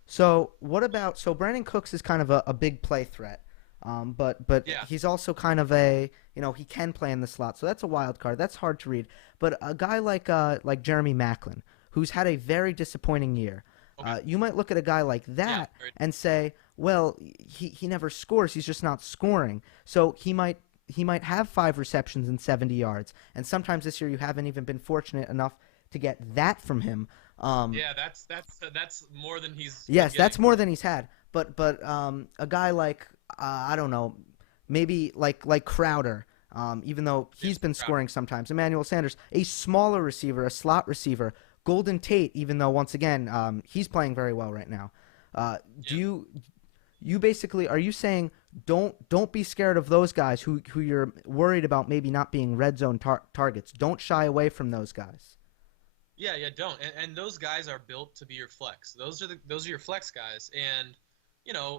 So what about Brandon Cooks is kind of a big play threat, but Yeah. he's also kind of a he can play in the slot, so that's a wild card. That's hard to read. But a guy like Jeremy Maclin, who's had a very disappointing year, Okay. you might look at a guy like Yeah. that and say, well, he never scores. He's just not scoring. So he might have 5 receptions and 70 yards. And sometimes this year you haven't even been fortunate enough to get that from him. Yeah, that's more than he's been Yes, that's getting. more than he's had. But a guy like I don't know, maybe like Crowder, even though Yeah, he's been Crowder. scoring sometimes. Emmanuel Sanders, a smaller receiver, a slot receiver. Golden Tate, even though once again he's playing very well right now. Do Yeah. you basically are you saying don't be scared of those guys who you're worried about maybe not being red zone targets? Don't shy away from those guys. Yeah, don't. And those guys are built to be your flex. Those are your flex guys. And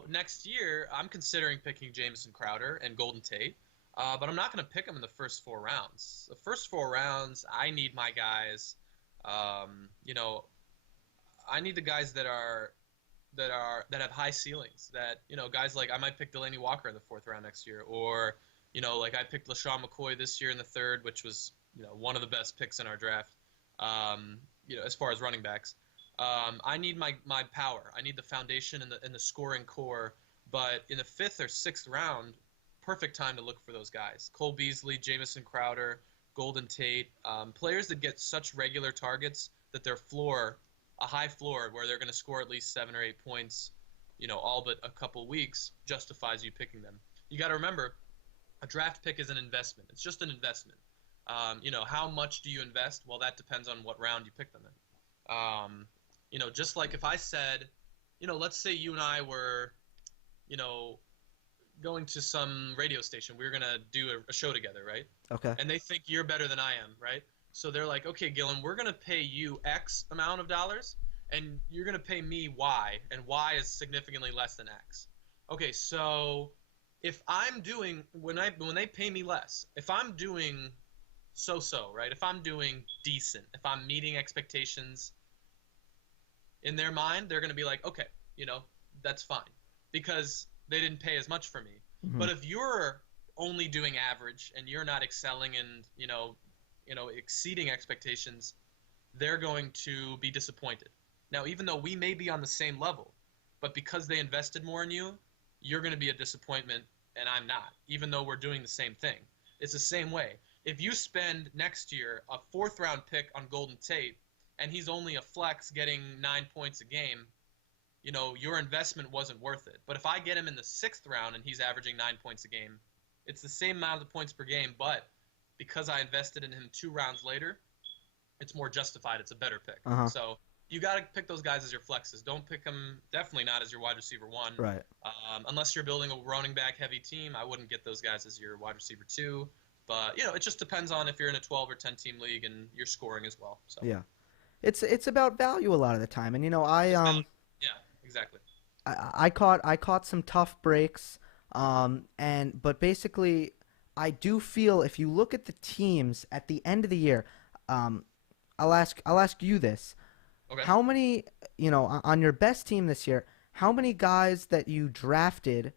next year I'm considering picking Jamison Crowder and Golden Tate. But I'm not going to pick them in the first 4 rounds. The first 4 rounds, I need my guys. Um, you know, I need the guys that have high ceilings. That guys like I might pick Delaney Walker in the fourth round next year, or like I picked LaShawn McCoy this year in the third, which was one of the best picks in our draft. As far as running backs, I need my power. I need the foundation and the scoring core. But in the fifth or sixth round, perfect time to look for those guys: Cole Beasley, Jamison Crowder, Golden Tate, players that get such regular targets that their floor, a high floor, where they're going to score at least 7 or 8 points, all but a couple weeks, justifies you picking them. You got to remember, a draft pick is an investment. It's just an investment. How much do you invest? Well, that depends on what round you pick them in. Just like if I said, let's say you and I were, you know, going to some radio station. We were going to do a show together, right? Okay. And they think you're better than I am, right? So they're like, okay, Gillen, we're going to pay you X amount of dollars, and you're going to pay me Y, and Y is significantly less than X. Okay, so if I'm doing when they pay me less, if I'm doing so-so, right? If I'm doing decent, if I'm meeting expectations in their mind, they're going to be like, okay, that's fine because they didn't pay as much for me. Hmm. But if you're only doing average and you're not excelling and exceeding expectations, they're going to be disappointed. Now, even though we may be on the same level, but because they invested more in you, you're going to be a disappointment and I'm not, even though we're doing the same thing. It's the same way. If you spend next year a fourth round pick on Golden Tate and he's only a flex getting 9 points a game, your investment wasn't worth it. But if I get him in the sixth round and he's averaging 9 points a game, it's the same amount of points per game, but because I invested in him 2 rounds later, it's more justified. It's a better pick. Uh-huh. So you got to pick those guys as your flexes. Don't pick them, definitely not as your wide receiver one. Right. Unless you're building a running back heavy team, I wouldn't get those guys as your wide receiver two. But, it just depends on if you're in a 12 or 10 team league and you're scoring as well. So Yeah. It's about value a lot of the time, and I yeah, exactly. I caught some tough breaks, but basically I do feel if you look at the teams at the end of the year, I'll ask you this: Okay. how many, on your best team this year, how many guys that you drafted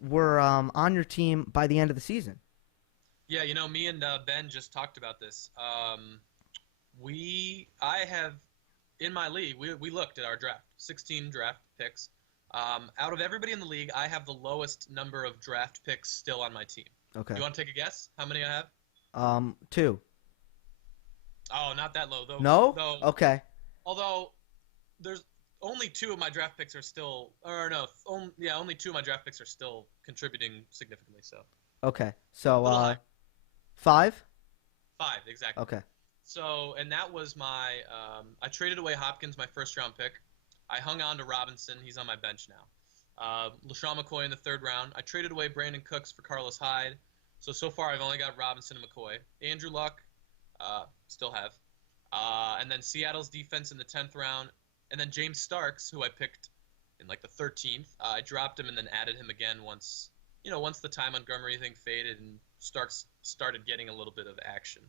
were on your team by the end of the season? Yeah, me and Ben just talked about this. I have in my league, we looked at our draft, 16 draft picks. Out of everybody in the league, I have the lowest number of draft picks still on my team. Okay. You want to take a guess how many I have? 2. Oh, not that low though. No? Though, Okay. although there's only 2 of my draft picks are still, or no, only 2 of my draft picks are still contributing significantly. So. Okay. So, Little high. 5? 5, exactly. Okay. So, and that was my, I traded away Hopkins, my first round pick. I hung on to Robinson. He's on my bench now. LaShawn McCoy in the 3rd round. I traded away Brandon Cooks for Carlos Hyde. So far I've only got Robinson and McCoy. Andrew Luck, still have. And then Seattle's defense in the 10th round. And then James Starks, who I picked in like the 13th. I dropped him and then added him again once the Ty Montgomery thing faded and Starks started getting a little bit of action.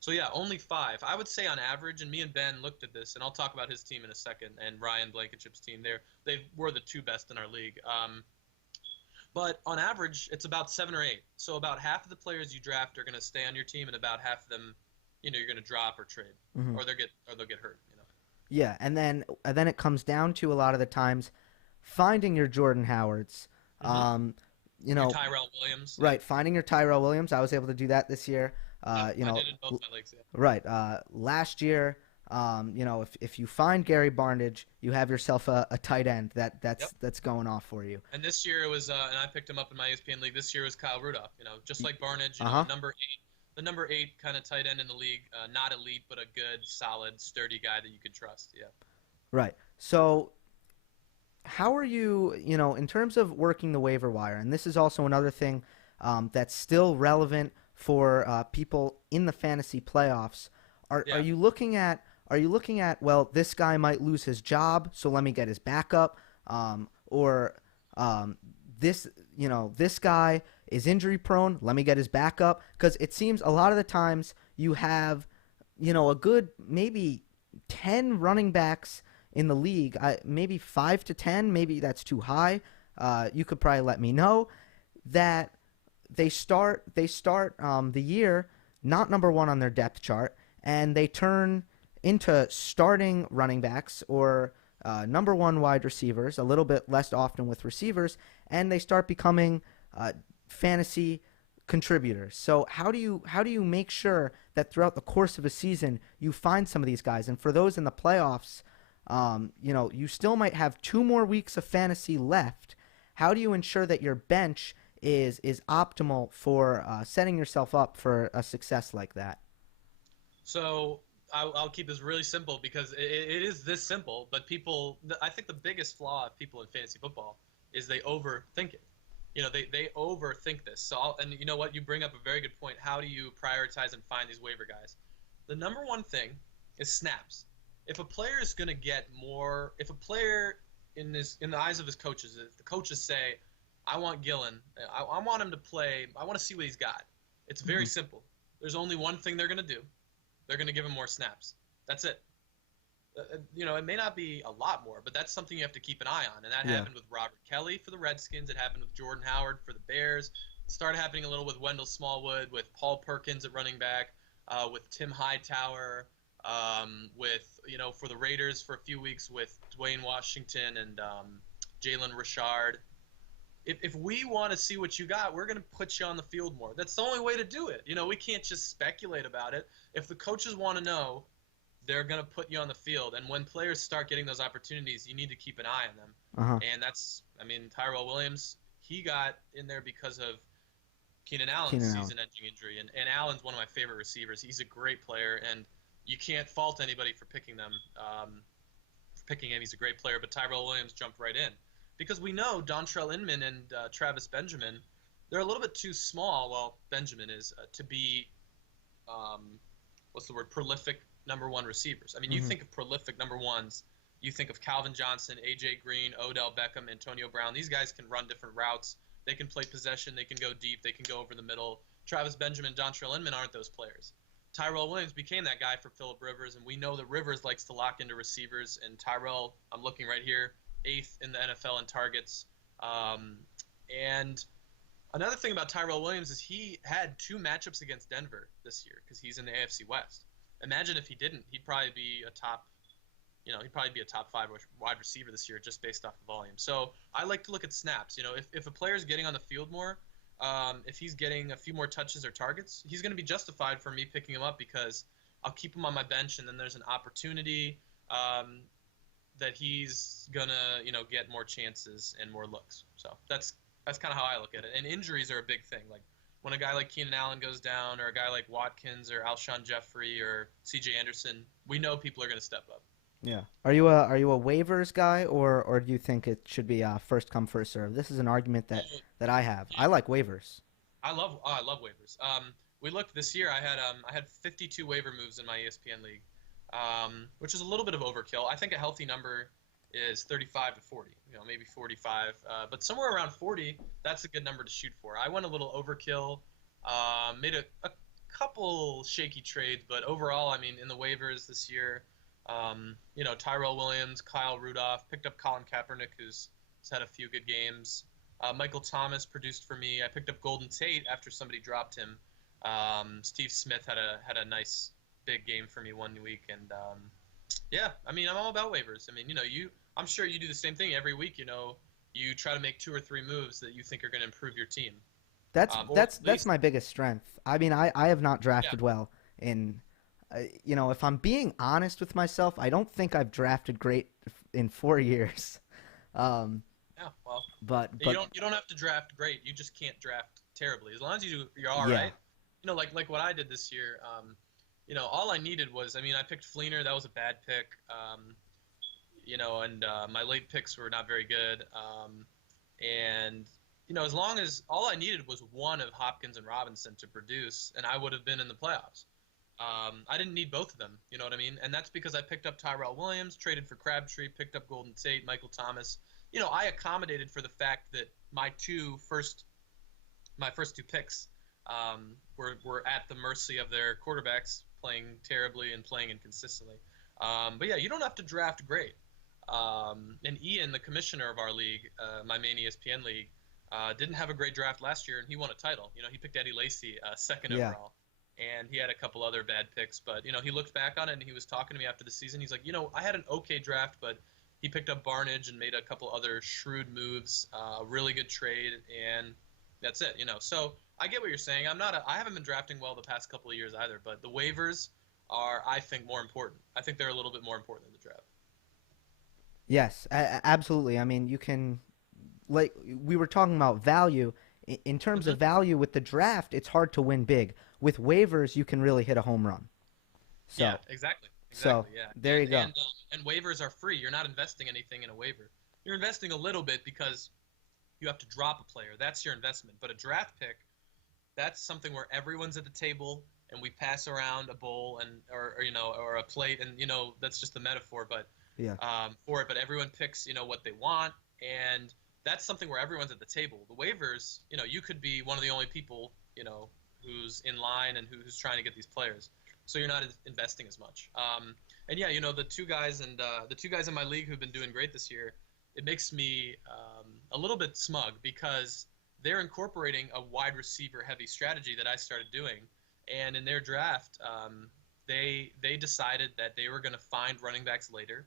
So yeah, only 5. I would say on average, and me and Ben looked at this, and I'll talk about his team in a second, and Ryan Blankenship's team. They were the 2 best in our league. But on average, it's about 7 or 8. So about half of the players you draft are going to stay on your team, and about half of them, you're going to drop or trade, or they'll get hurt. Yeah, and then it comes down to a lot of the times finding your Jordan Howards. Your Tyrell Williams. Right, finding your Tyrell Williams. I was able to do that this year. I did in both my leagues. Yeah. Right. Last year, if you find Gary Barnidge, you have yourself a tight end that's going off for you. And this year it was, and I picked him up in my ESPN league. This year was Kyle Rudolph. Just like Barnidge, number 8, the number 8 kind of tight end in the league. Not elite, but a good, solid, sturdy guy that you could trust. Yeah. Right. So, how are you? In terms of working the waiver wire, and this is also another thing that's still relevant for people in the fantasy playoffs. Are you looking at well, this guy might lose his job, so let me get his backup, or this guy is injury prone, let me get his backup, because it seems a lot of the times you have a good maybe 10 running backs in the league, maybe 5 to 10, maybe that's too high. You could probably let me know that they start the year not number 1 on their depth chart, and they turn into starting running backs or number 1 wide receivers, a little bit less often with receivers, and they start becoming fantasy contributors. So how do you make sure that throughout the course of a season you find some of these guys? And for those in the playoffs, you still might have 2 more weeks of fantasy left. How do you ensure that your bench is optimal for setting yourself up for a success like that? So I'll keep this really simple because it is this simple, but I think the biggest flaw of people in fantasy football is they overthink it. They overthink this. So and you know what? You bring up a very good point. How do you prioritize and find these waiver guys? The number 1 thing is snaps. If a player is going to get more, if a player in the eyes of his coaches, if the coaches say, I want Gillen, I want him to play, I want to see what he's got. It's very simple. There's only one thing they're going to do. They're going to give him more snaps. That's it. It may not be a lot more, but that's something you have to keep an eye on. And that happened with Robert Kelly for the Redskins. It happened with Jordan Howard for the Bears. It started happening a little with Wendell Smallwood, with Paul Perkins at running back, with Tim Hightower, for the Raiders for a few weeks with Dwayne Washington and Jalen Richard. If we want to see what you got, we're going to put you on the field more. That's the only way to do it. We can't just speculate about it. If the coaches want to know, they're going to put you on the field. And when players start getting those opportunities, you need to keep an eye on them. And Tyrell Williams, he got in there because of Keenan Allen's season-ending injury. And Allen's one of my favorite receivers. He's a great player, and you can't fault anybody for picking them. For picking him, he's a great player. But Tyrell Williams jumped right in. Because we know Dontrell Inman and Travis Benjamin, they're a little bit too small, well, Benjamin is, to be, prolific number 1 receivers. I mean, you think of prolific number 1s, you think of Calvin Johnson, A.J. Green, Odell Beckham, Antonio Brown. These guys can run different routes, They can play possession. They can go deep. They can go over the middle. Travis Benjamin, Dontrell Inman aren't those players. Tyrell Williams became that guy for Phillip Rivers, and we know that Rivers likes to lock into receivers. And Tyrell, I'm looking right here, 8th in the NFL in targets. And another thing about Tyrell Williams is he had 2 matchups against Denver this year because he's in the AFC West. Imagine if he didn't, he'd probably be a top 5 wide receiver this year just based off the volume. So I like to look at snaps. If a player's getting on the field more, if he's getting a few more touches or targets, he's going to be justified for me picking him up because I'll keep him on my bench, and then there's an opportunity that he's going to get more chances and more looks. So that's kind of how I look at it. And injuries are a big thing. Like when a guy like Keenan Allen goes down, or a guy like Watkins or Alshon Jeffrey or C.J. Anderson, we know people are going to step up. Yeah. Are you a waivers guy, or do you think it should be first come first serve? This is an argument that I have. I like waivers. I love waivers. We looked this year. I had 52 waiver moves in my ESPN league, which is a little bit of overkill. I think a healthy number is 35 to 40. Maybe 45, but somewhere around 40. That's a good number to shoot for. I went a little overkill. Made a couple shaky trades, but overall, I mean, in the waivers this year. Tyrell Williams, Kyle Rudolph, picked up Colin Kaepernick, who's had a few good games. Michael Thomas produced for me. I picked up Golden Tate after somebody dropped him. Steve Smith had a nice big game for me one week, and I'm all about waivers. I mean, I'm sure you do the same thing every week. You try to make 2 or 3 moves that you think are going to improve your team. That's my biggest strength. I mean, I have not drafted well in. If I'm being honest with myself, I don't think I've drafted great in 4 years. But you don't have to draft great. You just can't draft terribly. As long as you're all right. Like what I did this year. All I needed was, I picked Fleener. That was a bad pick. My late picks were not very good. As long as all I needed was one of Hopkins and Robinson to produce, and I would have been in the playoffs. I didn't need both of them, you know what I mean? And that's because I picked up Tyrell Williams, traded for Crabtree, picked up Golden Tate, Michael Thomas. I accommodated for the fact that my first 2 picks were at the mercy of their quarterbacks playing terribly and playing inconsistently. But yeah, you don't have to draft great. And Ian, the commissioner of our league, my main ESPN league, didn't have a great draft last year, and he won a title. He picked Eddie Lacy second overall. And he had a couple other bad picks, but he looked back on it and he was talking to me after the season. He's like, I had an okay draft, but he picked up Barnage and made a couple other shrewd moves, a really good trade, and that's it. So I get what you're saying. I haven't been drafting well the past couple of years either, but the waivers are, I think, more important. I think they're a little bit more important than the draft. Yes, absolutely. I mean, you can, like we were talking about value. In terms of value with the draft, it's hard to win big. With waivers, you can really hit a home run. So, yeah, exactly. There you go. And waivers are free. You're not investing anything in a waiver. You're investing a little bit because you have to drop a player. That's your investment. But a draft pick, that's something where everyone's at the table and we pass around a bowl or a plate, and that's just a metaphor, but for it. But everyone picks what they want, and that's something where everyone's at the table. The waivers, you could be one of the only people, who's in line and who's trying to get these players. So you're not investing as much. The 2 guys in my league who've been doing great this year, it makes me a little bit smug because they're incorporating a wide receiver heavy strategy that I started doing. And in their draft, they decided that they were going to find running backs later.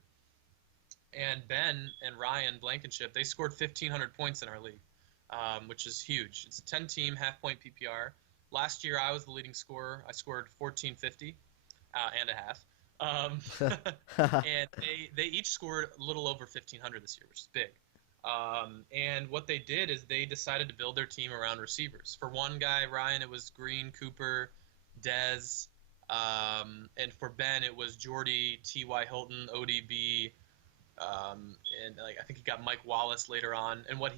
And Ben and Ryan Blankenship, they scored 1,500 points in our league, which is huge. It's a 10-team half-point PPR. Last year, I was the leading scorer. I scored 1,450 and a half. And they each scored a little over 1,500 this year, which is big. And what they did is they decided to build their team around receivers. For one guy, Ryan, it was Green, Cooper, Dez. And for Ben, it was Jordy, T.Y. Hilton, ODB, and I think he got Mike Wallace later on. And what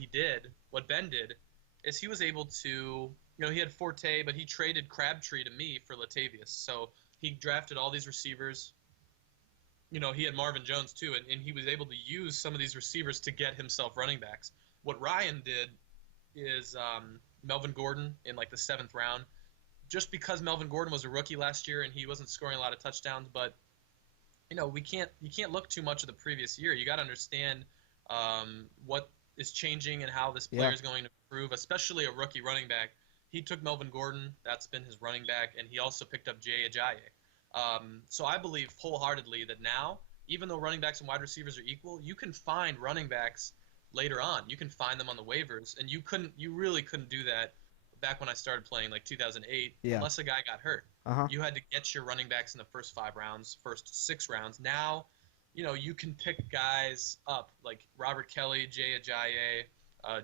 Ben did, is he was able to, he had Forte, but he traded Crabtree to me for Latavius. So he drafted all these receivers. He had Marvin Jones too, and he was able to use some of these receivers to get himself running backs. What Ryan did is Melvin Gordon in like the 7th round, just because Melvin Gordon was a rookie last year and he wasn't scoring a lot of touchdowns. But you can't look too much of the previous year. You got to understand what is changing and how this player Yeah. is going to improve, especially a rookie running back. He took Melvin Gordon, that's been his running back, and he also picked up Jay Ajayi. So I believe wholeheartedly that now, even though running backs and wide receivers are equal, you can find running backs later on. You can find them on the waivers, and you really couldn't do that back when I started playing, like 2008, Yeah. unless a guy got hurt. Uh-huh. You had to get your running backs in the first 5 rounds, first 6 rounds. Now, you can pick guys up like Robert Kelly, Jay Ajayi,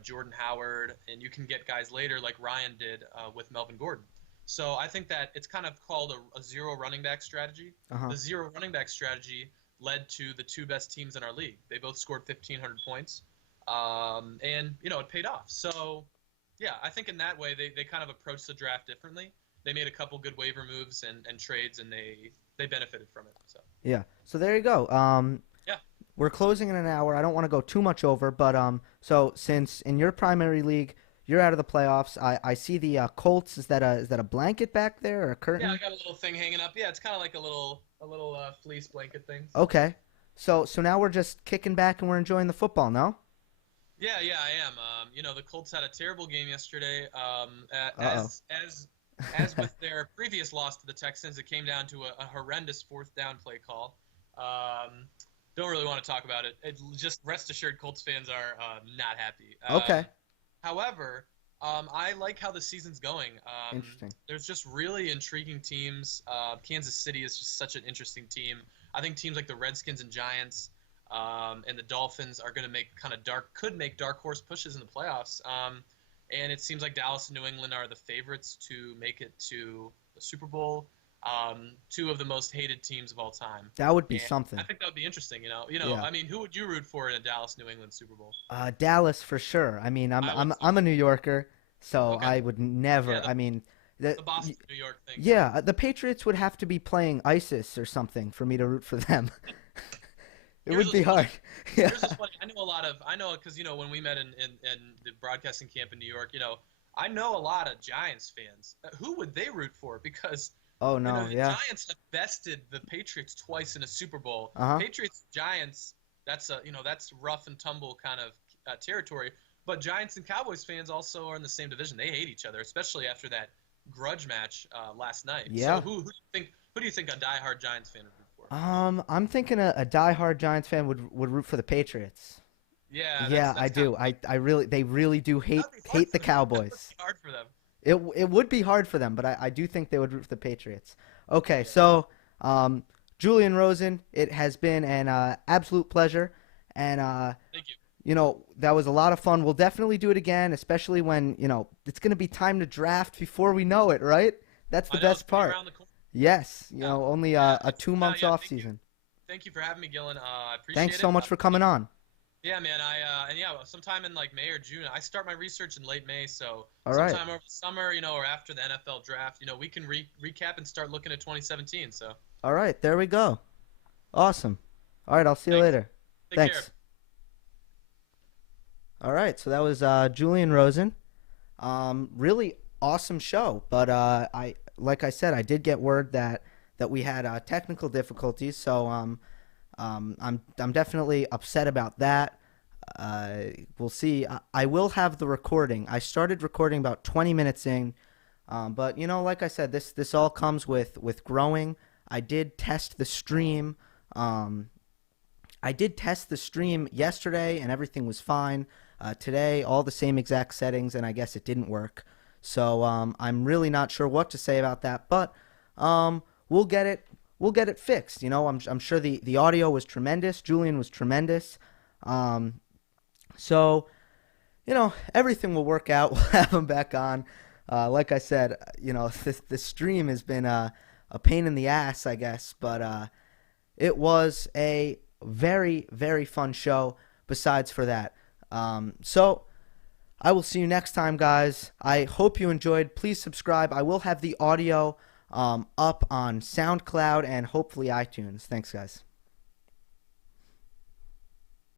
Jordan Howard, and you can get guys later like Ryan did with Melvin Gordon. So I think that it's kind of called a zero running back strategy. Uh-huh. The zero running back strategy led to the two best teams in our league. They both scored 1,500 points, and it paid off. So yeah, I think in that way they kind of approached the draft differently. They made a couple good waiver moves and trades, and they benefited from it. So Yeah. So there you go. yeah. We're closing in an hour. I don't want to go too much over, but so since in your primary league you're out of the playoffs, I see the Colts. Is that a blanket back there or a curtain? Yeah, I got a little thing hanging up. Yeah, it's kind of like a little fleece blanket thing. Okay. So now we're just kicking back and we're enjoying the football, no? Yeah, I am. The Colts had a terrible game yesterday. Uh-oh. As with their previous loss to the Texans, it came down to a horrendous 4th down play call. Don't really want to talk about it. Just rest assured, Colts fans are not happy. Okay. However, I like how the season's going. Interesting. There's just really intriguing teams. Kansas City is just such an interesting team. I think teams like the Redskins and Giants and the Dolphins are going to could make dark horse pushes in the playoffs. And it seems like Dallas and New England are the favorites to make it to the Super Bowl. Two of the most hated teams of all time. That would be And something. I think that would be interesting. Yeah. I mean, who would you root for in a Dallas New England Super Bowl? Dallas for sure. I mean, I'm a New Yorker, so Okay. I would never. Yeah, I mean, The Boston New York thing. yeah, the Patriots would have to be playing ISIS or something for me to root for them. It Here's would be what's funny. hard. Yeah. Here's what's funny. I know because when we met in the broadcasting camp in New York, I know a lot of Giants fans. Who would they root for? Because Oh no, the yeah. Giants have bested the Patriots twice in a Super Bowl. Uh-huh. Patriots Giants, that's rough and tumble kind of territory. But Giants and Cowboys fans also are in the same division. They hate each other, especially after that grudge match last night. Yeah. So who do you think a diehard Giants fan would root for? I'm thinking a diehard Giants fan would root for the Patriots. Yeah. Yeah, that's I do. They really do hate That'd be hard the for them. Cowboys. That'd be hard for them. It would be hard for them, but I do think they would root for the Patriots. Okay, so Julian Rosen, it has been an absolute pleasure, and Thank you. that was a lot of fun. We'll definitely do it again, especially when it's going to be time to draft before we know it, right? That's the I know, best it's right part. around the corner. Yes, Yeah. only Yeah, a 2 months yeah, off thank you. season. Thank you for having me, Gillen. I appreciate it. Thanks so much for coming on. Yeah, man. Sometime in like May or June. I start my research in late May, so All right. sometime over the summer, or after the NFL draft, we can recap and start looking at 2017. So All right, there we go. Awesome. All right, I'll see you Thanks. later. take Thanks. care. All right, so that was Julian Rosen. Really awesome show, but like I said, I did get word that we had technical difficulties, so I'm definitely upset about that. We'll see. I will have the recording. I started recording about 20 minutes in, but like I said, this all comes with growing. I did test the stream. I did test the stream yesterday, and everything was fine. Today, all the same exact settings, and I guess it didn't work. So I'm really not sure what to say about that, but we'll get it fixed. I'm sure the audio was tremendous. Julian was tremendous. So everything will work out. We'll have him back on. Like I said, the stream has been a pain in the ass, I guess, but it was a very, very fun show. Besides for that, so I will see you next time, guys. I hope you enjoyed. Please subscribe. I will have the audio up on SoundCloud and hopefully iTunes. Thanks, guys.